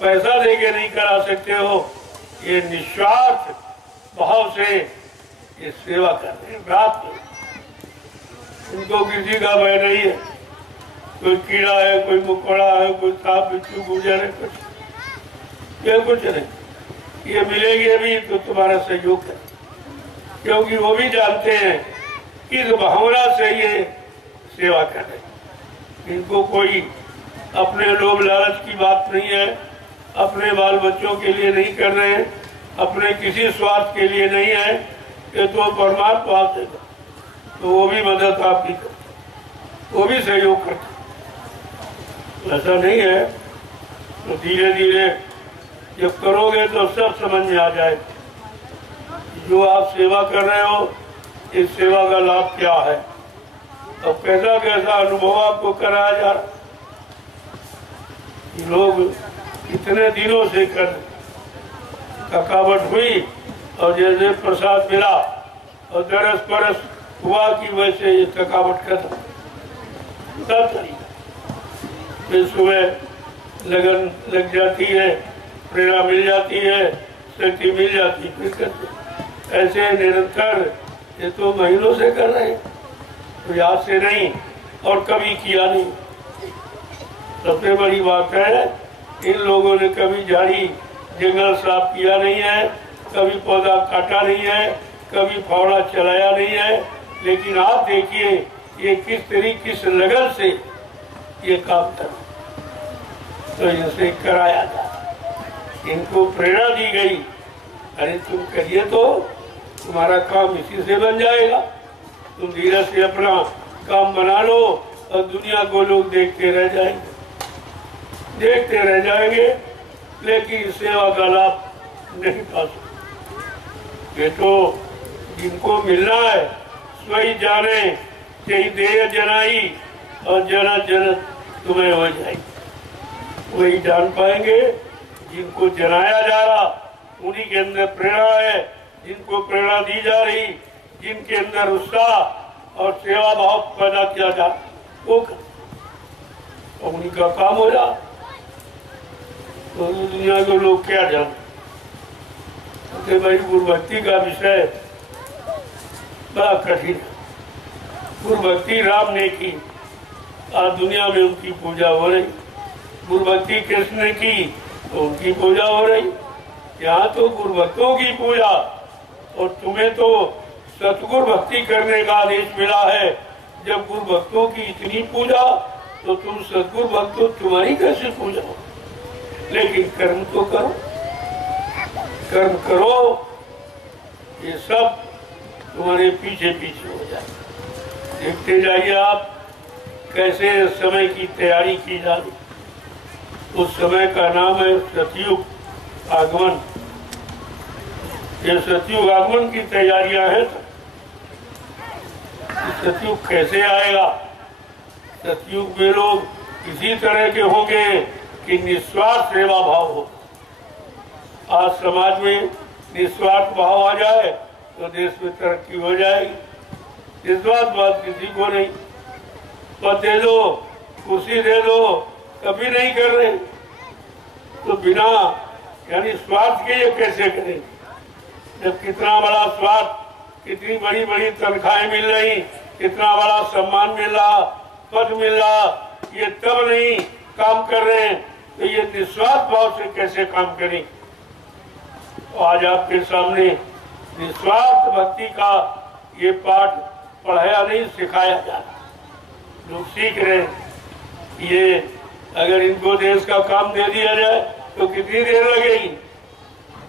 पैसा देके नहीं करा सकते हो। ये निस्वार्थ भाव से ये सेवा कर रहे हैं रात में। उनको किसी का भय नहीं है, कोई कीड़ा है, कोई मकोड़ा है, कोई सांप बिच्छू गुजर है, कुछ नहीं। ये मिलेगी भी तो तुम्हारा सहयोग है, क्योंकि वो भी जानते हैं कि इस भावना से ये सेवा कर रहे। इनको कोई अपने लोभ लालच की बात नहीं है, अपने बाल बच्चों के लिए नहीं कर रहे हैं, अपने किसी स्वार्थ के लिए नहीं है। ये तो परमात्मा देगा, तो वो भी मदद आपकी करते, वो भी सहयोग करते। ऐसा नहीं है। तो धीरे धीरे जब करोगे तो सब समझ में आ जाए जो आप सेवा कर रहे हो, इस सेवा का लाभ क्या है। अब कैसा कैसा अनुभव आपको कराया जा रहा। लोग इतने दिनों से कर थकावट हुई और जैसे प्रसाद मिला और दरस परस हुआ कि वैसे ये थकावट खत्म। फिर सुबह लगन लग जाती है, प्रेरणा मिल जाती है, शक्ति मिल जाती है, फिर करते। ऐसे निरंतर ये तो महीनों से कर रहे हैं, तो याद से नहीं और कभी किया नहीं। सबसे बड़ी बात है इन लोगों ने कभी झाड़ी जंगल साफ किया नहीं है, कभी पौधा काटा नहीं है, कभी फावड़ा चलाया नहीं है। लेकिन आप देखिए ये किस तरीके किस लगन से ये काम कर, तो इनसे कराया था, इनको प्रेरणा दी गई। अरे तुम करिए तो तुम्हारा काम इसी से बन जाएगा। तुम धीरे से अपना काम बना लो और दुनिया को लोग देखते रह जाएंगे, देखते रह जाएंगे, लेकिन सेवा का लाभ नहीं पा सकते। ये तो जिनको मिलना है स्वयं जाने, यही देह जनाई और जना जन तुम्हें हो जाएगी। वही जान पाएंगे जिनको जनाया जा रहा, उन्हीं के अंदर प्रेरणा है, जिनको प्रेरणा दी जा रही, जिनके अंदर उत्साह और सेवा भाव पैदा किया जा, वो और उन्हीं का काम हो जा। तो दुनिया के लोग क्या जानते भाई। गुरु भक्ति का विषय बड़ा कठिन। गुरु भक्ति राम ने की, आज दुनिया में उनकी पूजा हो रही। गुरु भक्ति कृष्ण ने की, तो उनकी पूजा हो रही। यहाँ तो गुरु भक्तों की पूजा, और तुम्हें तो सतगुरु भक्ति करने का आदेश मिला है। जब गुरु भक्तों की इतनी पूजा, तो तुम सतगुरु भक्त हो, तुम्हारी कैसे पूजा हो? लेकिन कर्म तो करो, कर्म करो, ये सब तुम्हारे पीछे पीछे हो जाए। देखते जाइए आप कैसे समय की तैयारी की जा रही। उस समय का नाम है सतयुग आगमन। ये सतयुग आगमन की तैयारियां हैं। सतयुग कैसे आएगा? सतयुग में लोग इसी तरह के होंगे कि निस्वार्थ सेवा भाव हो। आज समाज में निस्वार्थ भाव आ जाए तो देश में तरक्की हो जाएगी। निस्वार्थ बात किसी को नहीं। पद दे दो, कुर्सी दे दो, कभी नहीं कर रहे। तो बिना यानी स्वार्थ के ये कैसे करें? जब कितना बड़ा स्वार्थ, कितनी बड़ी बड़ी तनख्वाहें मिल रही, कितना बड़ा सम्मान मिल रहा, पद मिल रहा, ये तब नहीं काम कर रहे हैं, तो ये निस्वार्थ भाव से कैसे काम करें? आज आपके सामने निस्वार्थ भक्ति का ये पाठ पढ़ाया नहीं, सिखाया जा रहा। लोग सीख रहे हैं। ये अगर इनको देश का काम दे दिया जाए तो कितनी देर लगेगी?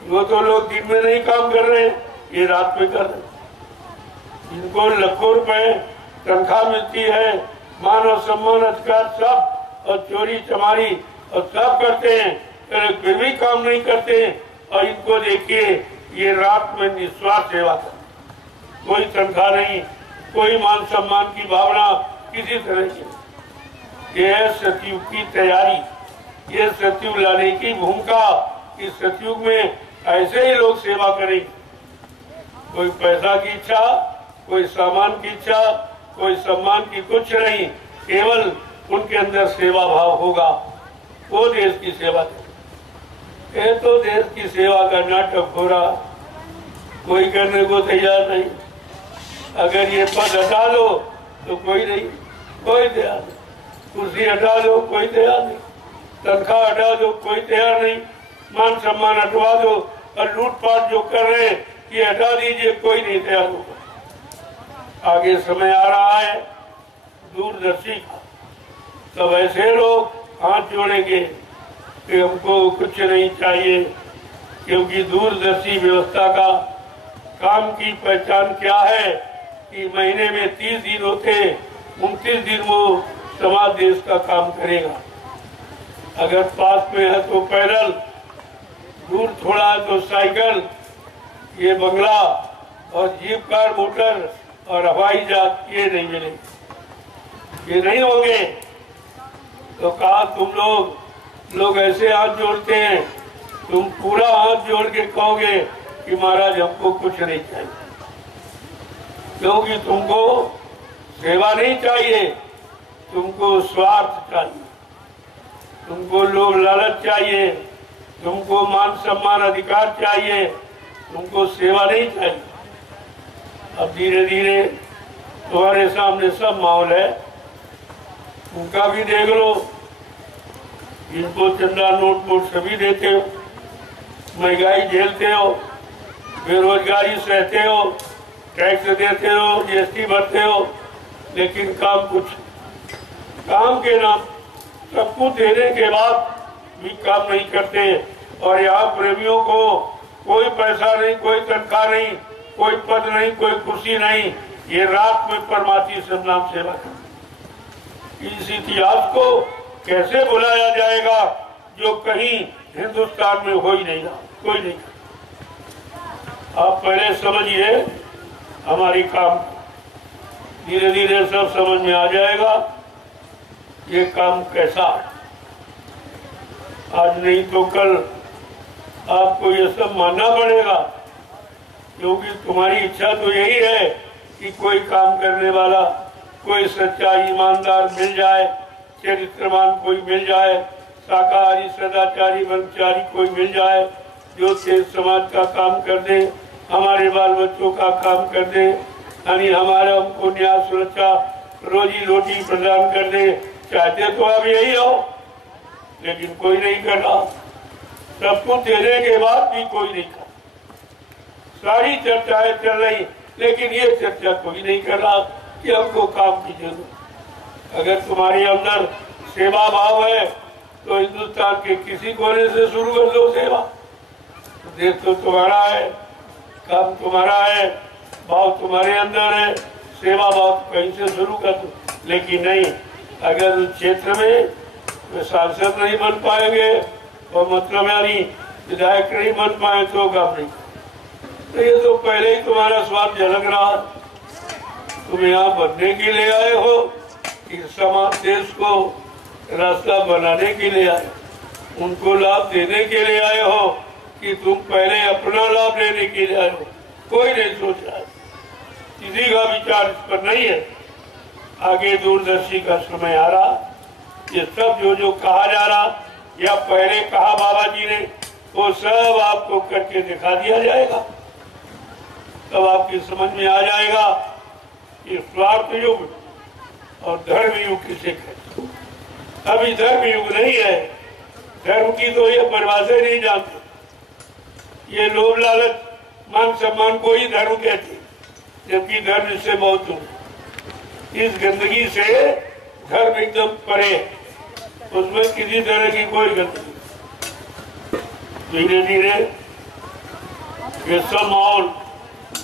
वो तो लोग दिन में नहीं काम कर रहे हैं, ये रात में कर रहे हैं। इनको लाखों रुपए तनख्वाह मिलती है, मान और सम्मान अधिकार सब, और चोरी चमारी और सब करते हैं, फिर भी काम नहीं करते हैं। और इनको देखिए, ये रात में निस्वार्थ सेवा कर, कोई तनख्वाह नहीं, कोई मान सम्मान की भावना किसी तरह की। ये है सतयुग की तैयारी, ये सतयुग लाने की भूमिका। इस सतयुग में ऐसे ही लोग सेवा करें। कोई पैसा की इच्छा, कोई सामान की इच्छा, कोई सम्मान की कुछ नहीं, केवल उनके अंदर सेवा भाव होगा, वो देश की सेवा करें। ये तो देश की सेवा का नाटक हो रहा, कोई करने को तैयार नहीं। अगर ये पद हटा लो तो कोई नहीं, कोई तैयार नहीं। कुर्सी हटा दो, कोई तैयार नहीं। तनख्वाह हटा दो, कोई तैयार नहीं। मान सम्मान हटवा दो, और लूटपाट जो कर रहे हैं ये हटा दीजिए, कोई नहीं तैयार होगा। आगे समय आ रहा है दूरदर्शी का, तब ऐसे लोग हाथ जोड़ेंगे कि हमको कुछ नहीं चाहिए, क्योंकि दूरदर्शी व्यवस्था का काम की पहचान क्या है कि महीने में 30 दिन होते, 29 दिन वो समाज देश का काम करेगा। अगर पास में है तो पैदल, दूर थोड़ा है तो साइकिल, ये बंगला और जीप कार मोटर और हवाई जहाज ये नहीं मिलेंगे, ये नहीं होंगे। तो कहा तुम लोग ऐसे हाथ जोड़ते हैं, तुम पूरा हाथ जोड़ के कहोगे कि महाराज हमको कुछ नहीं चाहिए, क्योंकि तुमको सेवा नहीं चाहिए, तुमको स्वार्थ चाहिए, तुमको लोभ लालच चाहिए, तुमको मान सम्मान अधिकार चाहिए, तुमको सेवा नहीं चाहिए। अब धीरे धीरे तुम्हारे सामने सब माहौल है, उनका भी देख लो। इनको चंदा नोट वोट सभी देते हो, महंगाई झेलते हो, बेरोजगारी सहते हो, टैक्स देते हो, जीएसटी भरते हो, लेकिन काम के नाम सब कुछ देने के बाद भी काम नहीं करते। और यहाँ प्रेमियों को कोई पैसा नहीं, कोई तनख्वाह नहीं, कोई पद नहीं, कोई कुर्सी नहीं, ये रात में परमाती सब नाम सेवा करते। इस इतिहास को कैसे भुलाया जाएगा जो कहीं हिंदुस्तान में हो ही नहीं रहा, कोई नहीं। आप पहले समझिए हमारी काम, धीरे धीरे सब समझ में आ जाएगा ये काम कैसा है। आज नहीं तो कल आपको ये सब मानना पड़ेगा, क्योंकि तुम्हारी इच्छा तो यही है कि कोई काम करने वाला, कोई सच्चा ईमानदार मिल जाए, चरित्रवान कोई मिल जाए, शाकाहारी सदाचारी ब्रह्मचारी कोई मिल जाए, जो समाज का काम कर दे, हमारे बाल बच्चों का काम कर दे, यानी हमारा हमको न्याय सुरक्षा रोजी रोटी प्रदान कर दे। चाहते तो आप यही हो, लेकिन कोई नहीं कर रहा। सब कुछ देने के बाद भी कोई नहीं खा। सारी चर्चाएं चल रही, लेकिन ये चर्चा कोई नहीं कर रहा कि हमको काम की जरूरत। अगर तुम्हारे अंदर सेवा भाव है तो हिंदुस्तान के किसी कोने से शुरू कर दो सेवा। देश तो तुम्हारा है, काम तुम्हारा है, भाव तुम्हारे अंदर है, सेवा भाव कहीं से शुरू कर दो। लेकिन नहीं, अगर उस क्षेत्र में सांसद नहीं बन पाएंगे और मतलब यानी विधायक नहीं बन पाए तो काम नहीं। तो ये तो पहले ही तुम्हारा स्वाद झलक रहा। तुम यहाँ बनने के लिए आए हो कि समाज देश को रास्ता बनाने के लिए आए, उनको लाभ देने के लिए आए हो कि तुम पहले अपना लाभ लेने के लिए आए हो? कोई नहीं सोच रहा है, किसी का विचार इस पर नहीं है। आगे दूरदर्शी का समय आ रहा, ये सब जो कहा जा रहा या पहले कहा बाबा जी ने, वो सब आपको करके दिखा दिया जाएगा। तब आपकी समझ में आ जाएगा कि स्वार्थ युग और धर्म युग किसे कहते। अभी धर्म युग नहीं है, धर्म की तो ये परिभाषा नहीं जानते। ये लोभ लालच मान सम्मान को ही धर्म कहते, जबकि धर्म इससे बहुत दूर। इस गंदगी से धर्म एकदम परे है, उसमें किसी तरह की कोई गंदगी। धीरे धीरे ये सब माहौल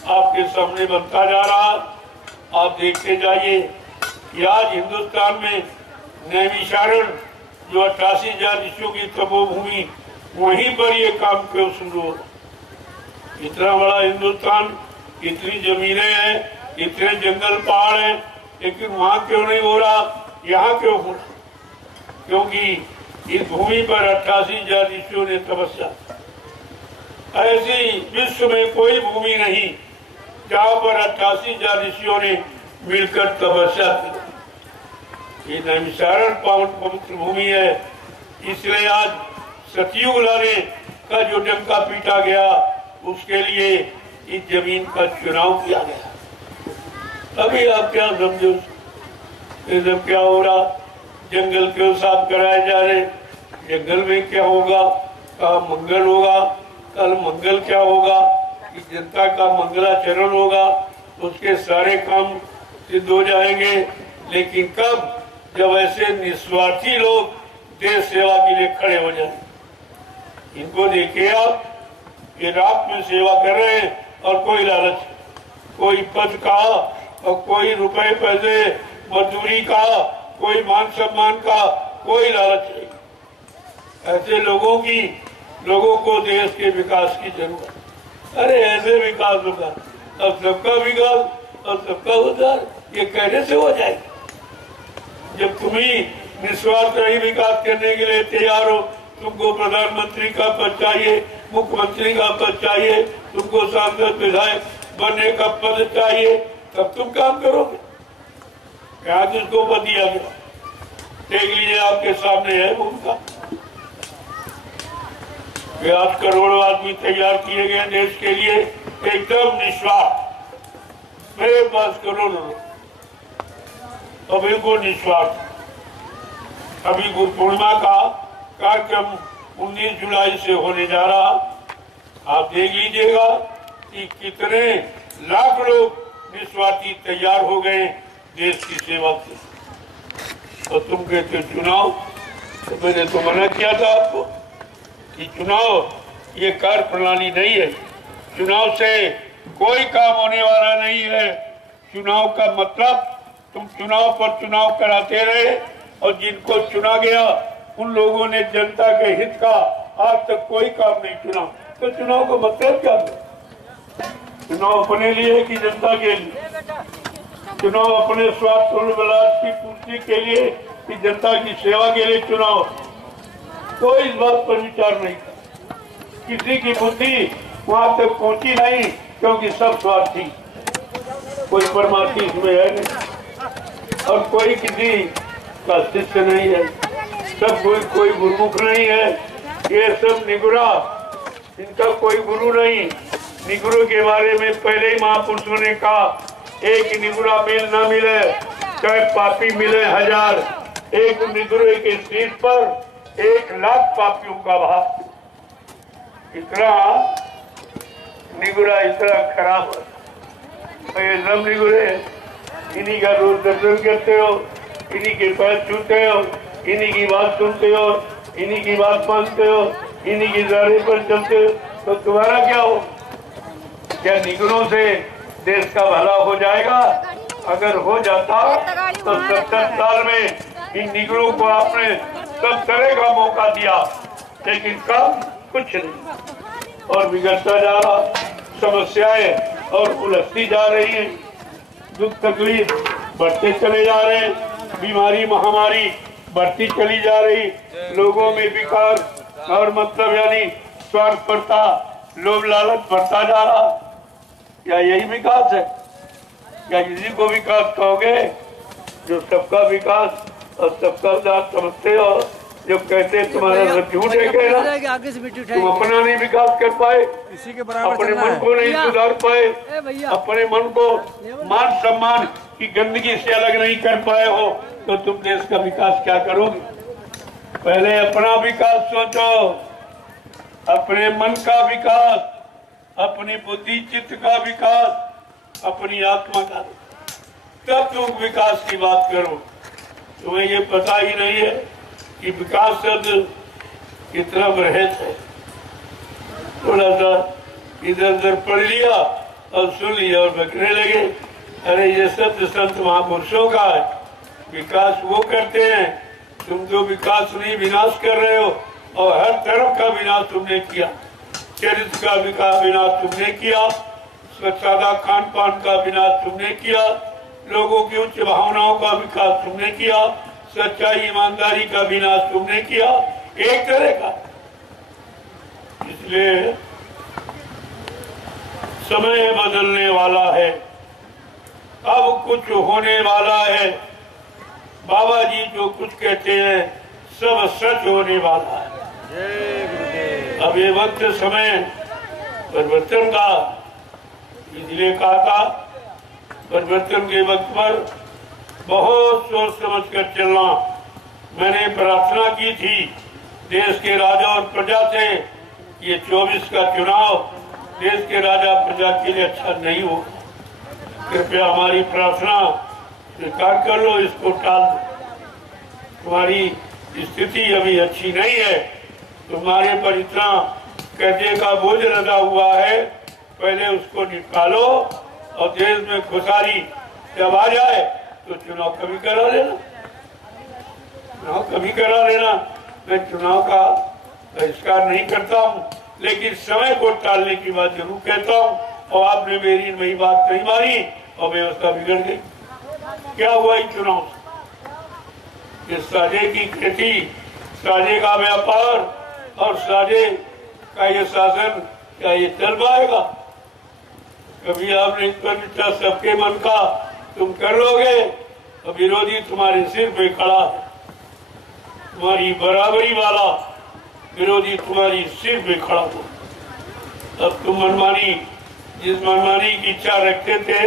आपके सामने बनता जा रहा। आप देखते जाइए कि आज हिंदुस्तान में नैमिषारण जो 88,000 ऋषियों की तपोभूमि, वहीं पर ये काम क्यों शुरू हो। इतना बड़ा हिंदुस्तान, इतनी जमीनें हैं, इतने जंगल पहाड़ हैं, लेकिन वहाँ क्यों नहीं हो रहा, यहाँ क्यों हो रहा? क्योंकि इस भूमि पर 88,000 ऋषियों ने तपस्या। ऐसी विश्व में कोई भूमि नहीं जहाँ पर 88,000 ऋषियों ने मिलकर तपस्या की। ये नैमिषारण पावन पवित्र भूमि है, इसलिए आज सतयुग लाने का जो डंका पीटा गया, उसके लिए इस जमीन का चुनाव किया गया। अभी आप क्या समझो, ये सब क्या हो रहा? जंगल क्यों साफ कराए जा रहे? जंगल में क्या होगा? कहाँ मंगल होगा? कल मंगल क्या होगा कि जनता का मंगलाचरण होगा, उसके सारे काम सिद्ध हो जाएंगे। लेकिन कब? जब ऐसे निस्वार्थी लोग देश सेवा के लिए खड़े हो जाए। इनको देखिए आप, ये रात में सेवा कर रहे हैं और कोई लालच, कोई पद का और कोई रुपए पैसे मजदूरी का, कोई मान सम्मान का कोई लालच नहीं। ऐसे लोगों को देश के विकास की जरूरत। अरे ऐसे विकास होगा, अब सबका विकास और सबका उद्धार, ये कहने से हो जाएगा। जब तुम्ही निस्वार्थ रही विकास करने के लिए तैयार हो, तुमको प्रधानमंत्री का पद चाहिए, मुख्यमंत्री का पद चाहिए, तुमको सांसद विधायक बनने का पद चाहिए, तब तुम काम करोगे। आज उसको पद दिया गया, देख लीजिए आपके सामने है भूमिका। आज करोड़ों आदमी तैयार किए गए देश के लिए, एकदम निस्वार्थ। मेरे पास करोड़ों लोग और बिल्कुल निस्वार्थ। अभी गुरु पूर्णिमा का कार्यक्रम 19 जुलाई से होने जा रहा। आप देख लीजिएगा कि कितने लाख लोग निस्वार्थी तैयार हो गए देश की सेवा के। और तुम कहते चुनाव, तो मैंने तो मना किया था आपको कि चुनाव ये कार्य प्रणाली नहीं है। चुनाव से कोई काम होने वाला नहीं है। चुनाव का मतलब तुम चुनाव पर चुनाव कराते रहे और जिनको चुना गया उन लोगों ने जनता के हित का आज तक कोई काम नहीं चुना। तो चुनाव का मतलब क्या है? चुनाव अपने लिए कि जनता के लिए? चुनाव अपने स्वार्थ और विलास की पूर्ति के लिए कि जनता की सेवा के लिए चुनाव? कोई इस बात पर विचार नहीं था। किसी की बुद्धि वहां तक पहुंची नहीं, क्योंकि सब स्वार्थी, कोई परमार्थी इसमें है नहीं और कोई किसी का शिष्य नहीं है। सब कोई गुरुमुख नहीं है, ये सब निगुरा, इनका कोई गुरु नहीं। निगुरु के बारे में पहले ही महापुरुषों ने कहा, एक निगुरा मिल न मिले चाहे पापी मिले 1000। एक निगुरे के शीश पर 1,00,000 पापियों का भार। इतना निगुरा इतना खराब है। ये सब निगुरे इन्हीं का रोज दर्शन करते हो, इन्हीं के पैर छूते हो, इन्हीं की बात सुनते हो, इन्हीं की बात मानते हो, इन्हीं की दारे पर चलते हो, तो तुम्हारा क्या हो? क्या निगुरों से देश का भला हो जाएगा? अगर हो जाता तो 70 साल में इन निगुरों को आपने सब तरह का मौका दिया, लेकिन काम कुछ नहीं और बिगड़ता जा रहा। समस्याएं और उलझती जा रही है, दुख तकलीफ बढ़ते चले जा रहे हैं, बीमारी महामारी बढ़ती चली जा रही, लोगों में विकार और मतलब यानी स्वार्थपरता लोभ लालच बढ़ता जा रहा। क्या यही विकास है? क्या इसी को विकास कहोगे जो सबका विकास और सबका उद्धार समझते हो? जो कहते तुम्हारा सब झूठ है कहना, तुम अपना नहीं विकास कर पाए, इसी के बराबर अपने मन को नहीं सुधार पाए, अपने मन को मान सम्मान की गंदगी से अलग नहीं कर पाए हो, तो तुम देश का विकास क्या करोगे? पहले अपना विकास सोचो, अपने मन का विकास, अपनी बुद्धि चित्त का विकास, अपनी आत्मा का, तब तुम विकास की बात करो। तुम्हें ये पता ही नहीं है कि विकास शब्द कितना बृहद है। थोड़ा सा इधर उधर पढ़ लिया और सुन लिया और बकने लगे, अरे ये शब्द संत महापुरुषों का है। विकास वो करते हैं, तुम तो विकास नहीं विनाश कर रहे हो, और हर तरफ का विनाश तुमने किया। चरित्र का विनाश तुमने किया, स्वच्छता खान पान का विनाश तुमने किया, लोगों की उच्च भावनाओं का विकास तुमने किया, सच्चाई ईमानदारी का विनाश तुमने किया, एक तरह का। इसलिए समय बदलने वाला है, अब कुछ होने वाला है। बाबा जी जो कुछ कहते हैं सब सच होने वाला है। अब ये वक्त समय परिवर्तन का, इसलिए कहा था परिवर्तन के वक्त पर बहुत सोच समझ कर चलना। मैंने प्रार्थना की थी देश के राजा और प्रजा से, ये 24 का चुनाव देश के राजा प्रजा के लिए अच्छा नहीं हो, कृपया हमारी प्रार्थना स्वीकार कर लो, इसको टाल दो। तुम्हारी स्थिति अभी अच्छी नहीं है, तुम्हारे पर इतना कर्जे का बोझ लगा हुआ है, पहले उसको निकालो और देश में खुशहाली जब आ जाए तो चुनाव कभी करा लेना, चुनाव कभी करा लेना। मैं चुनाव का बहिष्कार नहीं करता हूँ, लेकिन समय को टालने की बात जरूर कहता हूँ, और आपने मेरी वही बात नहीं मानी और व्यवस्था बिगड़ गई। क्या हुआ इस चुनाव से? ये साझे की खेती, साझे का व्यापार और साझे का ये शासन, क्या ये चल पाएगा? कभी आपने इस पर विचार सबके मन का तुम कर लोगे तो विरोधी तुम्हारे सिर पे खड़ा है, तुम्हारी बराबरी वाला विरोधी तुम्हारी सिर पे खड़ा हो। अब तुम मनमानी, जिस मनमानी की इच्छा रखते थे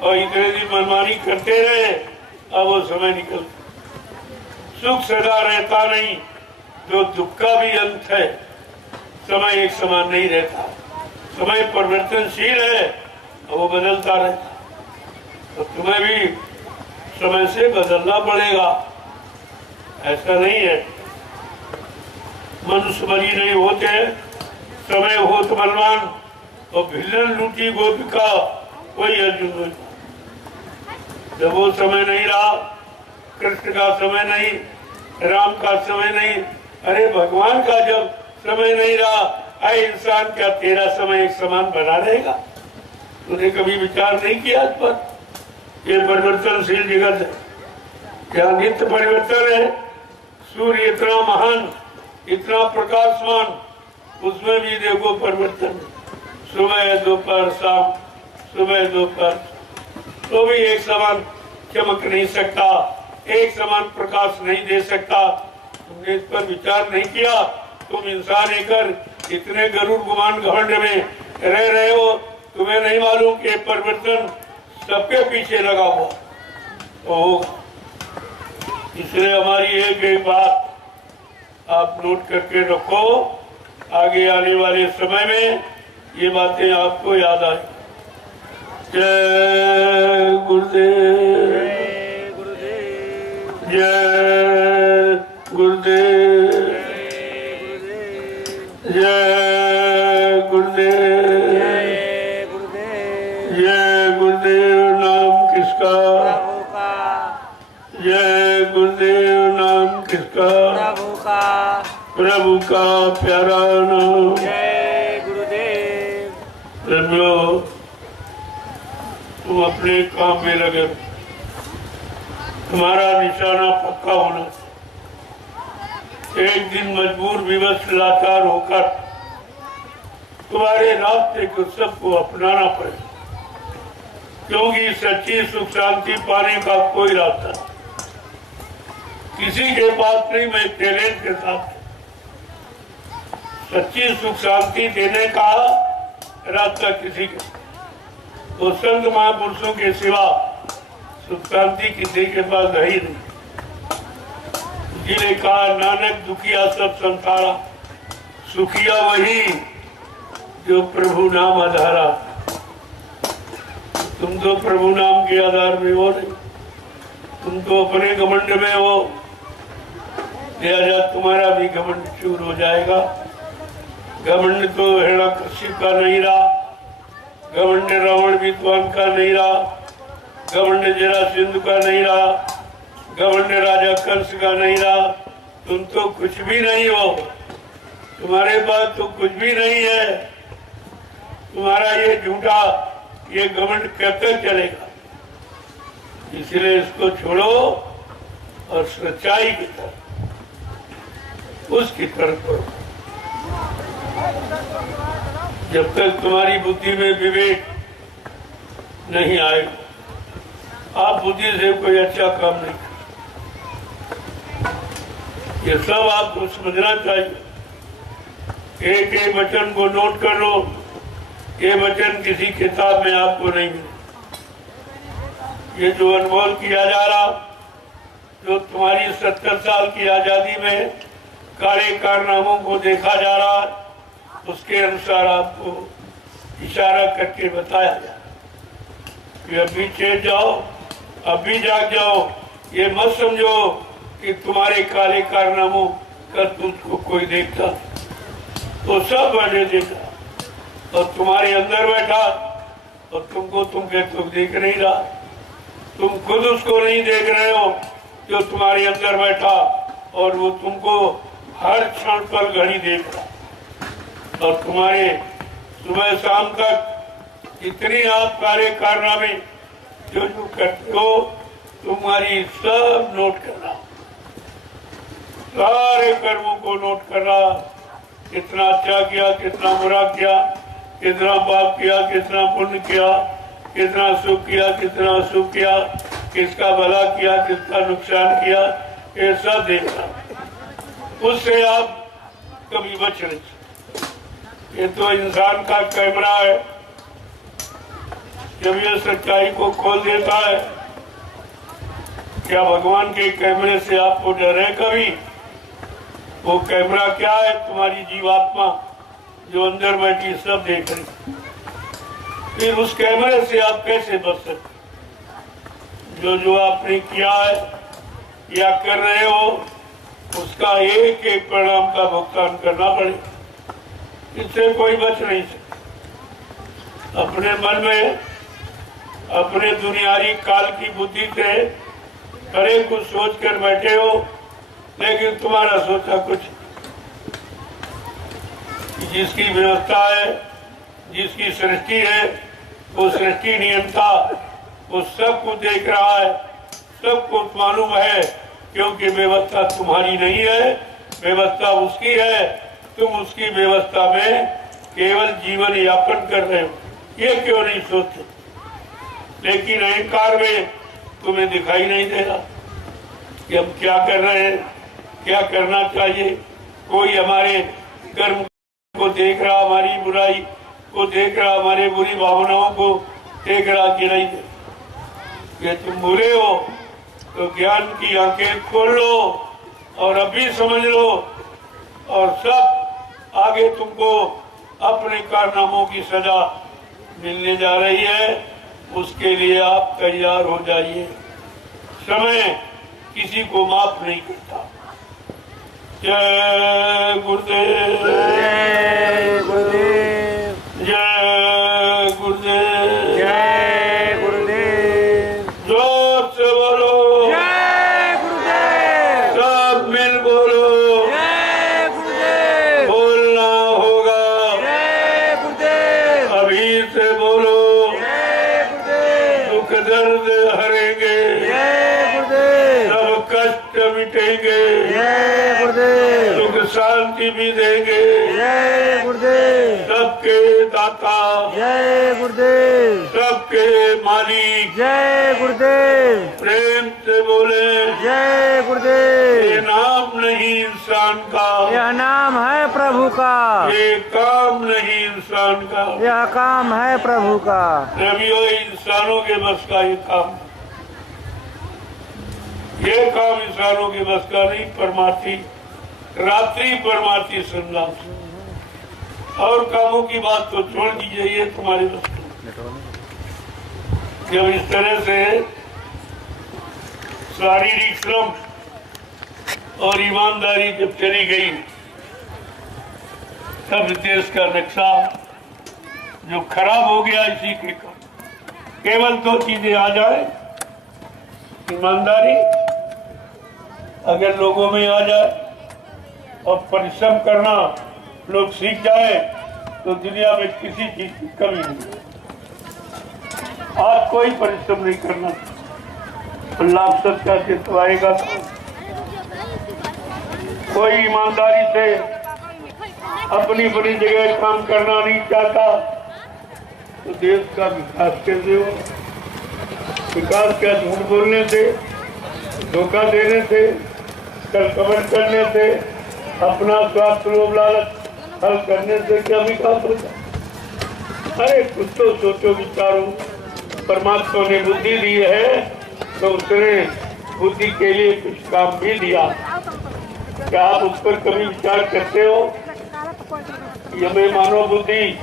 और इतने दिन मनमानी करते रहे, अब वो समय निकल, सुख सदा रहता नहीं, जो दुख का भी अंत है। समय एक समान नहीं रहता, समय परिवर्तनशील है और वो बदलता रहता, तो तुम्हें भी समय से बदलना पड़ेगा। ऐसा नहीं है मनुष्य बली नहीं होते, समय हो तो बलवान और भिलन लूटी गोपिका कोई अर्जुन नहीं। जब वो समय नहीं रहा, कृष्ण का समय नहीं, राम का समय नहीं, अरे भगवान का जब समय नहीं रहा, अरे इंसान क्या तेरा समय एक समान बना रहेगा? तूने कभी विचार नहीं किया इस पर? ये परिवर्तनशील जगत है, क्या नित्य परिवर्तन है। सूर्य इतना महान, इतना प्रकाशमान, उसमें भी देखो परिवर्तन, सुबह दोपहर शाम, सुबह दोपहर, तो भी एक समान चमक नहीं सकता, एक समान प्रकाश नहीं दे सकता। तुमने इस पर विचार नहीं किया, तुम इंसान होकर इतने गरुड़ गुमान घमंड में रह रहे हो, तुम्हें नहीं मालूम कि परिवर्तन सबके पीछे लगा हुआ होगा। इसलिए हमारी एक बात आप नोट करके रखो, आगे आने वाले समय में ये बातें आपको याद आए। जय गुरुदेव, जय गुरुदेव, जय गुरुदेव, जय गुरुदेव, जय गुरुदेव, जय गुरुदेव। जय गुरुदेव नाम किसका, प्रभु का, जय गुरुदेव नाम किसका, प्रभु का, प्रभु का प्यारा नाम। जय गुरुदेव। प्रभु तुम अपने काम में लगे, तुम्हारा निशाना पक्का होना। एक दिन मजबूर विवश लाचार होकर तुम्हारे रास्ते को सबको अपनाना पड़े, क्योंकि सच्ची सुख शांति पाने का कोई रास्ता किसी के पास नहीं। मैं चैलेंज के साथ सच्ची सुख शांति देने का रास्ता किसी के, तो संत महापुरुषों के सिवा सुख शांति किसी के पास है ही नहीं। जिन्हें कहा नानक दुखिया सब संसारा, सुखिया वही जो प्रभु नाम आधारा। तुम तो प्रभु नाम के आधार में हो नहीं, तुम तो अपने घमंड में हो। लिहाजा तुम्हारा भी घमंड चूर हो जाएगा। घमंड तो हिरण्यकशिप का नहीं रहा, घमंड रावण विद्वान का नहीं रहा, घमंड जरासंध का नहीं रहा, घमंड राजा कंस का नहीं रहा। तुम तो कुछ भी नहीं हो, तुम्हारे पास तो कुछ भी नहीं है। तुम्हारा ये झूठा ये घमंड कब तक चलेगा? इसलिए इसको छोड़ो और सच्चाई की तरफ, उसकी तरफ करो। जब तक तुम्हारी बुद्धि में विवेक नहीं आए, आप बुद्धि से कोई अच्छा काम नहीं कर। ये सब आपको समझना चाहिए। एक एक वचन को नोट कर लो। ये वचन किसी किताब में आपको नहीं मिले। ये जो अनमोल किया जा रहा, जो तुम्हारी 70 साल की आजादी में काले कारनामों को देखा जा रहा, उसके अनुसार आपको इशारा करके बताया जा रहा कि अभी चेत जाओ, अभी जाग जाओ। ये मत समझो कि तुम्हारे काले कारनामों का तुझको कोई देखता, तो सब मैंने देखा और तुम्हारे अंदर बैठा और तुमको तुम देख नहीं रहा। तुम खुद उसको नहीं देख रहे हो जो तुम्हारे अंदर बैठा, और वो तुमको हर क्षण पर घड़ी देख रहा। और तुम्हारे सुबह शाम तक इतनी आप कार्य कारनामे जो जो करते हो, तुम्हारी सब नोट करना, सारे कर्मों को नोट करना। कितना अच्छा किया, कितना बुरा किया, कितना पाप किया, कितना पुण्य किया, कितना सुख किया, कितना असुख किया, किसका भला किया, किसका नुकसान किया, ये सब देखना। उससे आप कभी बच नहीं सकते। ये तो इंसान का कैमरा है, जब ये सच्चाई को खोल देता है। क्या भगवान के कैमरे से आपको डर है कभी? वो कैमरा क्या है? तुम्हारी जीवात्मा जो अंदर बैठी सब देख रही। फिर उस कैमरे से आप कैसे बच सकते? जो जो आपने किया है या कर रहे हो, उसका एक एक परिणाम का भुगतान करना पड़े। इससे कोई बच नहीं सकता। अपने मन में अपने दुनियावी काल की बुद्धि से अरे कुछ सोच कर बैठे हो, लेकिन तुम्हारा सोचा कुछ। जिसकी व्यवस्था है, जिसकी सृष्टि है, वो सृष्टि नियंता वो सब कुछ देख रहा है, सब कुछ मालूम है, क्योंकि व्यवस्था तुम्हारी नहीं है, व्यवस्था उसकी है। तुम उसकी व्यवस्था में केवल जीवन यापन कर रहे हो, ये क्यों नहीं सोचते? लेकिन अहंकार में तुम्हें दिखाई नहीं दे रहा कि हम क्या कर रहे हैं, क्या करना चाहिए। कोई हमारे कर्म को देख रहा, हमारी बुराई को देख रहा, हमारे बुरी भावनाओं को देख रहा कि नहीं? ये तुम बुरे हो तो ज्ञान की आंखें खोल लो और अभी समझ लो, और सब आगे तुमको अपने कारनामों की सजा मिलने जा रही है, उसके लिए आप तैयार हो जाइए। समय किसी को माफ नहीं करता। जय गुरुदेव, जय गुरुदेव, जय गुरुदेव, जय गुरुदेव, जोर से बोलो, जय गुरुदेव, सब मिल बोलो, जय गुरुदेव, बोलना होगा, जय गुरुदेव, अभी से बोलो, जय गुरुदेव, दुख दर्द हरेंगे, जय गुरुदेव, सब कष्ट मिटेंगे, जय गुरुदेव, सुख शांति भी देंगे, जय गुरुदेव, सबके दाता, जय गुरुदेव, सबके मालिक, जय गुरुदेव, प्रेम से बोले, जय ये गुरुदेव। नाम नहीं इंसान का, यह नाम है प्रभु का, ये काम नहीं इंसान का। यह काम है प्रभु का। रवियो इंसानों के बस का ये काम इंसानों के बस का नहीं। परमार्थी रात्रि परमार्थी संन्यास और कामों की बात तो छोड़ दीजिए, ये तुम्हारे बस का। जब इस तरह से शारीरिक श्रम और ईमानदारी जब चली गई, तब देश का नक्शा जो खराब हो गया इसी के कारण। केवल दो चीजें आ जाए, ईमानदारी अगर लोगों में आ जाए और परिश्रम करना लोग सीख जाए तो दुनिया में किसी चीज की कमी नहीं। आज कोई परिश्रम नहीं करना, अल्लाह सबका जितवाएगा। कोई ईमानदारी से अपनी अपनी जगह काम करना नहीं चाहता तो देश का विकास कैसे हो? विकास क्या झूठ बोलने से, धोखा देने से, कल कमर करने से, अपना स्वार्थ लोभ लालच हल करने से क्या विकास होता? अरे कुछ तो सोचो, विचारो। परमात्मा ने बुद्धि दी है तो उसने बुद्धि के लिए कुछ काम भी दिया। क्या आप उस पर कभी विचार करते हो? हमें मानव बुद्धि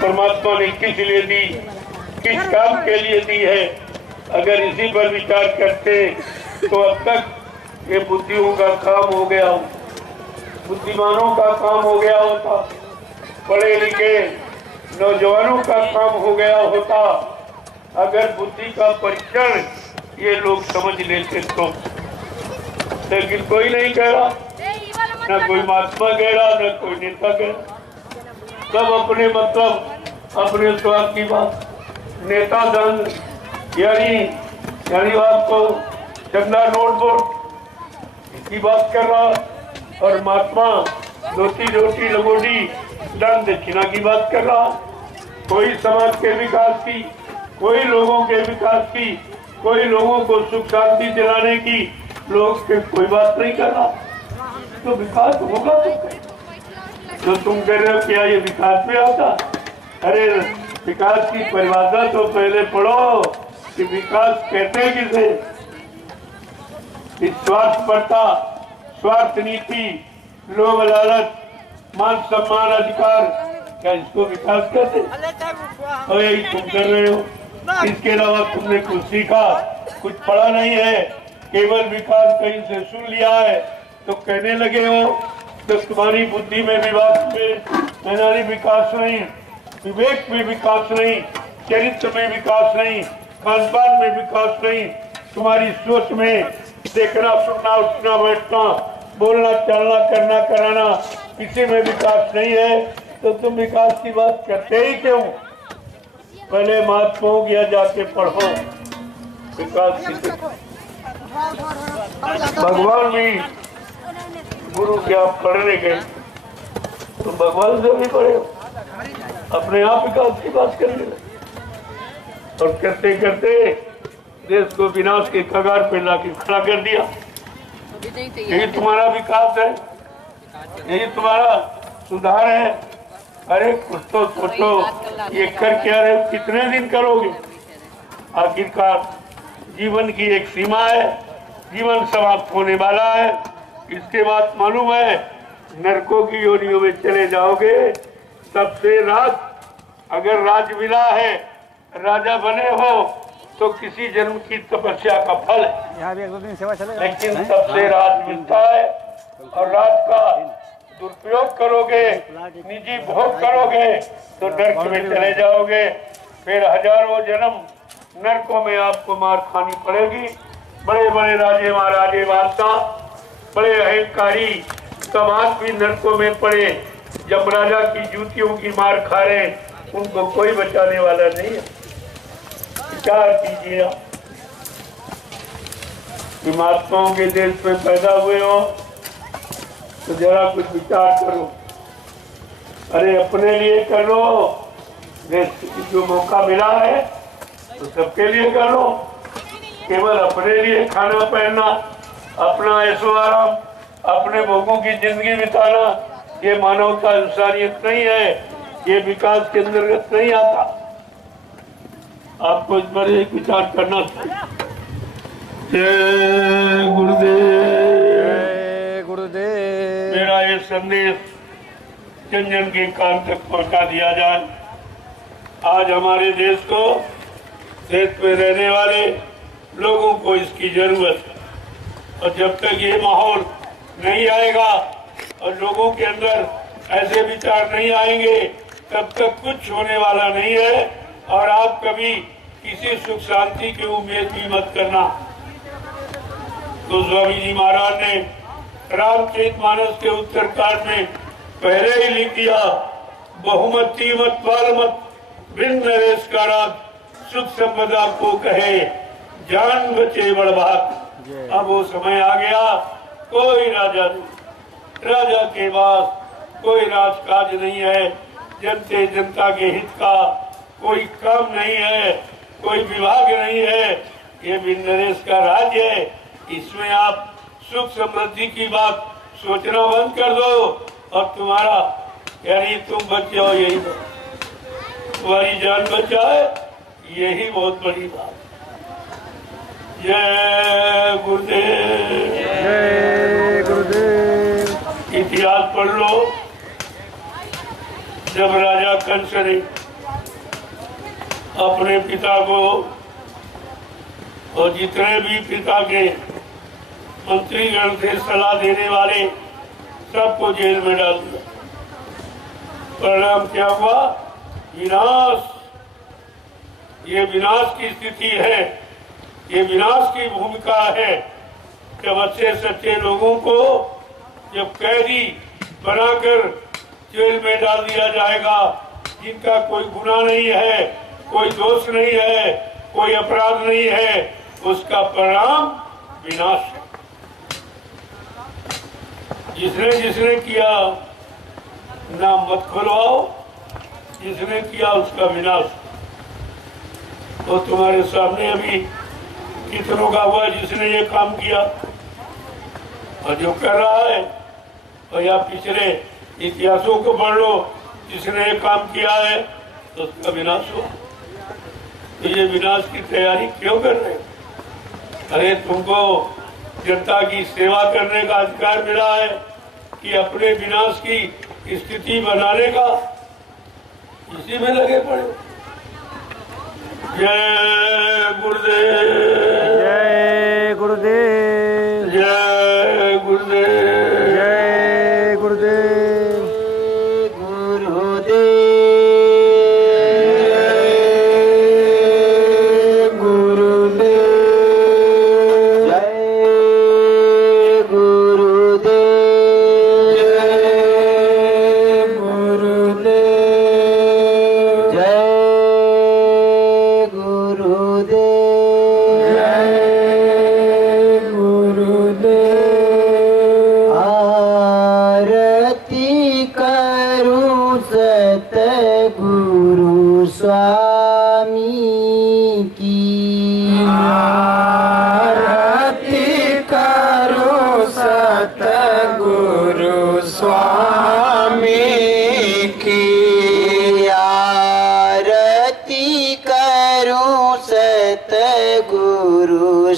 परमात्मा ने किस लिए दी, किस काम के लिए दी है? अगर इसी पर विचार करते तो अब तक ये बुद्धियों का काम हो गया, बुद्धिमानों का काम हो गया होता, पढ़े लिखे नौजवानों का काम हो गया होता। अगर बुद्धि का परीक्षण ये लोग समझ लेते तो। लेकिन कोई नहीं कह रहा, न कोई महात्मा कह रहा, न कोई नेता कह रहा। सब अपने मतलब, अपने स्वार्थ की बात। नेता दल यानी आपको चंदा नोट बोर्ड की बात कर रहा, और महात्मा रोटी रोटी लगोटी दान दक्षिणा की बात कर रहा। कोई समाज के विकास की, कोई लोगों के विकास की, कोई लोगों को सुख शांति दिलाने की लोग के कोई बात नहीं कर रहा। तो विकास होगा तो तुम कह रहे हो क्या ये विकास में आता? अरे विकास की परिभाषा तो पहले पढ़ो कि विकास कहते हैं किसे? स्वार्थपरता, स्वार्थ नीति, लोभ लालच, मान सम्मान अधिकार, क्या इसको विकास कहते? और यही तुम कर रहे हो। इसके अलावा तुमने कुछ सीखा, कुछ पढ़ा नहीं है, केवल विकास कहीं से सुन लिया है तो कहने लगे हो। तो तुम्हारी बुद्धि में विकास नहीं, विवेक में विकास नहीं, चरित्र में विकास नहीं, खान पान में विकास नहीं, तुम्हारी सोच में देखना सुनना उठना बैठना बोलना चलना करना कराना किसी में विकास नहीं है। तो तुम विकास की बात करते ही क्यों? पहले महात्माओं की जाके पढ़ो विकास की। भगवान भी गुरु के आप पढ़ने गए तो भगवान से भी पढ़े, अपने आप विकास की बात करने लगे और करते करते देश को विनाश के कगार पे लाके खड़ा कर दिया। यही तुम्हारा विकास है, यही तुम्हारा सुधार है। अरे कुछ तो सोचो, ये कर क्या रहे, कितने दिन करोगे? आखिरकार जीवन की एक सीमा है, जीवन समाप्त होने वाला है। इसके बाद मालूम है नरकों की योनियों में चले जाओगे। सबसे अगर राज मिला है, राजा बने हो तो किसी जन्म की तपस्या का फल है। यहाँ भी 1-2 दिन सेवा चलेगा। लेकिन सबसे राज मिलता है और राज का दुरुपयोग करोगे, निजी भोग करोगे तो नरक में चले जाओगे। फिर हजारों जन्म नरकों में आपको मार खानी पड़ेगी। बड़े बड़े राजे महाराजे बादशाह, बड़े अहंकारी समाज भी नरकों में पड़े, यमराजा की जूतियों की मार खा रहे, उनको कोई बचाने वाला नहीं है। विचार कीजिए आप, महात्माओं के देश में पैदा हुए हो तो जरा कुछ विचार करो। अरे अपने लिए करो, जो मौका मिला है तो सबके लिए करो। केवल अपने लिए खाना पहनना, अपना ऐशो आराम, अपने भोगों की जिंदगी बिताना, ये मानवता इंसानियत नहीं है, ये विकास के अंतर्गत नहीं आता। आपको इस पर एक विचार करना चाहिए। जय गुरुदेव। जय गुरुदेव। मेरा ये संदेश जन जन के कान तक पहुंचा दिया जाए। आज हमारे देश में रहने वाले लोगों को इसकी जरूरत है, और जब तक ये माहौल नहीं आएगा और लोगों के अंदर ऐसे विचार नहीं आएंगे, तब तक कुछ होने वाला नहीं है। और आप कभी किसी सुख शांति की उम्मीद भी मत करना। तो स्वामी जी महाराज ने रामचरितमानस के उत्तरकांड में पहले ही लिख दिया, बहुमती मत पाल मत बिन नरेश का रात, सुख संपदा को कहे जान बचे बड़भाग। अब वो समय आ गया, कोई राजा नहीं, राजा के पास कोई राजकाज नहीं है, जनते जनता के हित का कोई काम नहीं है, कोई विभाग नहीं है, ये बिन नरेश का राज्य है। इसमें आप सुख समृद्धि की बात सोचना बंद कर दो और तुम्हारा यानी तुम बच जाओ, यही तुम्हारी जान बच जाए, यही बहुत बड़ी बात। जय गुरुदेव। जय गुरुदेव। इतिहास पढ़ लो। जब राजा कंस ने अपने पिता को और जितने भी पिता के मंत्रीगण थे, सलाह देने वाले, सबको जेल में डाल दिया। परिणाम क्या हुआ? विनाश। ये विनाश की स्थिति है, ये विनाश की भूमिका है। जब अच्छे सच्चे लोगों को जब कैदी बनाकर जेल में डाल दिया जाएगा, जिनका कोई गुनाह नहीं है, कोई दोष नहीं है, कोई अपराध नहीं है, उसका परिणाम विनाश है। जिसने जिसने किया नाम मत खुलवाओ, जिसने किया उसका विनाश। तो तुम्हारे सामने अभी कितनों का हुआ जिसने ये काम किया और जो कर रहा है, और या पिछले इतिहासों को पढ़ लो, जिसने ये काम किया है तो उसका विनाश हुआ। तो ये विनाश की तैयारी क्यों कर रहे हो? अरे तुमको जनता की सेवा करने का अधिकार मिला है कि अपने विनाश की स्थिति बनाने का, इसी में लगे पड़े। जय गुरुदेव। जय गुरुदेव। जय गुरुदेव। जय गुरुदेव।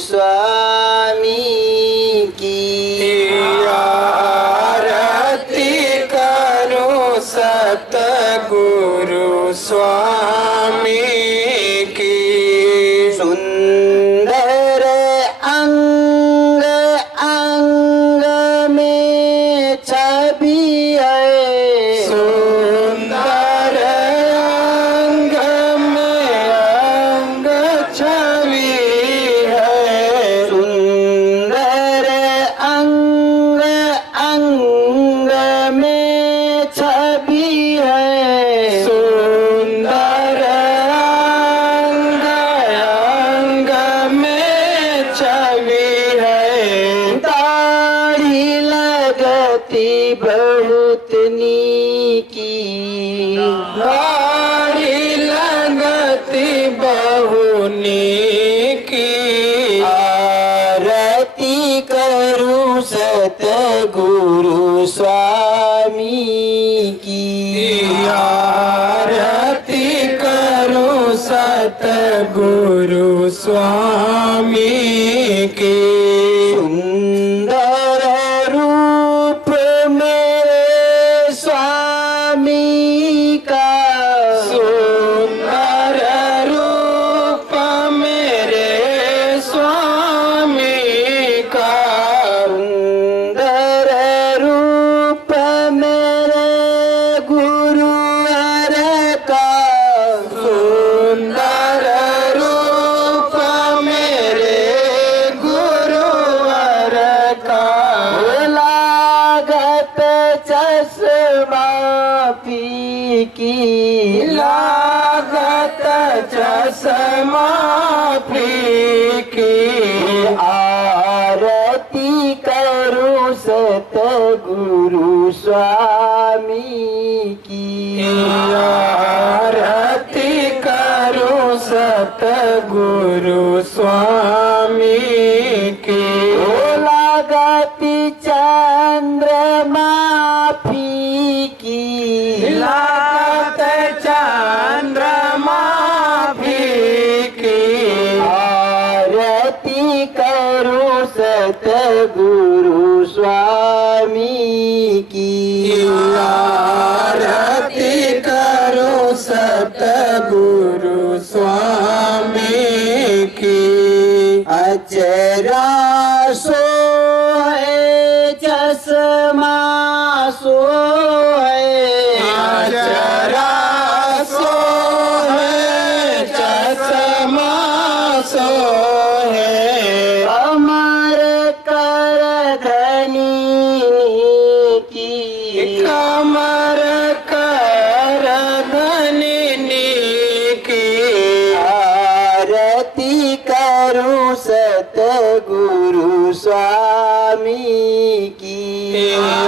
स्वामी की आरती सतगुरु स्वामी की। सुंदर अंग अंग में छवि है, सुंदर अंग में अंग छवि है, सुंदर अंग अंग में छवि है, सुंदर अंग अंग में छवि है। दाढ़ी लगती बहुत नीकी, दाढ़ी लगती बहुनी की। आरती करूं सतगुरु स्वामी की, आरती करूं सतगुरु स्वामी की। सुंदर रूप मेरे स्वामी का, सुंदर रूप मेरे स्वामी का। सुंदर रूप मेरे गुरुवर का, सुंदर रूप मेरे गुरुवर का। लागत चश्मा फीकी, लागत चश्मा फीकी। आरती करूं सतगुरु स्वामी की, आरती करूं सतगुरु स्वामी की। लागती चंद्रमा फीकी, लागत चंद्रमा फीकी। आरती करूं सतगुरु स्वामी की, आरती करूं सतगुरु स्वामी की। अचरा सोए चश्मा सोए, अचरा सोहे चश्मा सोहे। अमर कर धनी की, कमर कर धनिनी की। आरती करूं सतगुरु स्वामी की,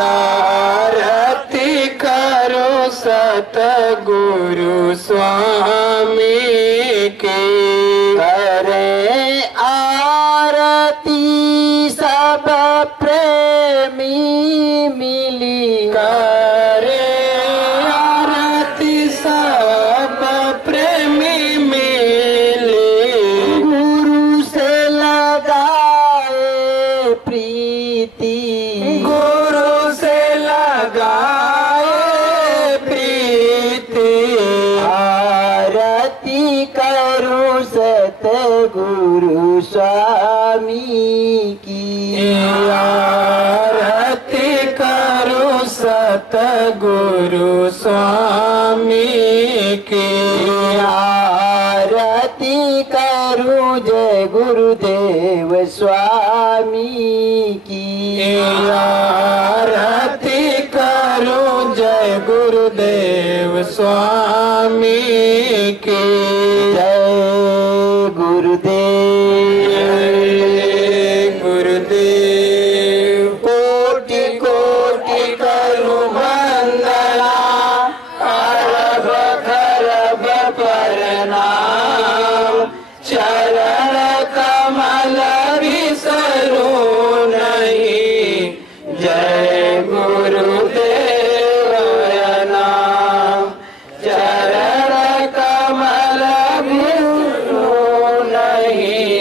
आरती करो सतगुरु स्वामी की। करे आरती सब प्रेमी मिली, करे आरती सब प्रेमी मिली। गुरु से लगाए प्रीति, गुरु से लगाए प्रीति। आरती करूं सतगुरु स्वामी की, आरती करो सतगुरु स्वामी की। आरती करूं जय गुरुदेव स्वामी की, आरती करो जय गुरुदेव स्वामी की। जय गुरुदेव, जय गुरुदेव। कोटि कोटि करूं वंदना, खरब खरब प्रणाम। चरण कमल बिसरू नहीं। जय गुरुदेव नाम। चरण कमल बिसरू नहीं।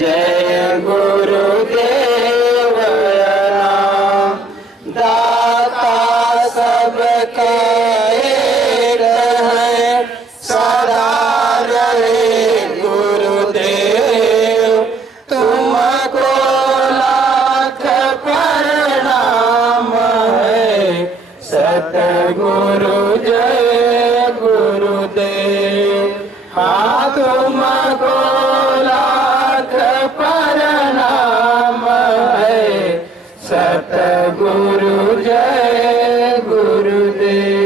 जय गुरुदेव नाम। दाता सबके सतगुरु जय गुरुदेव।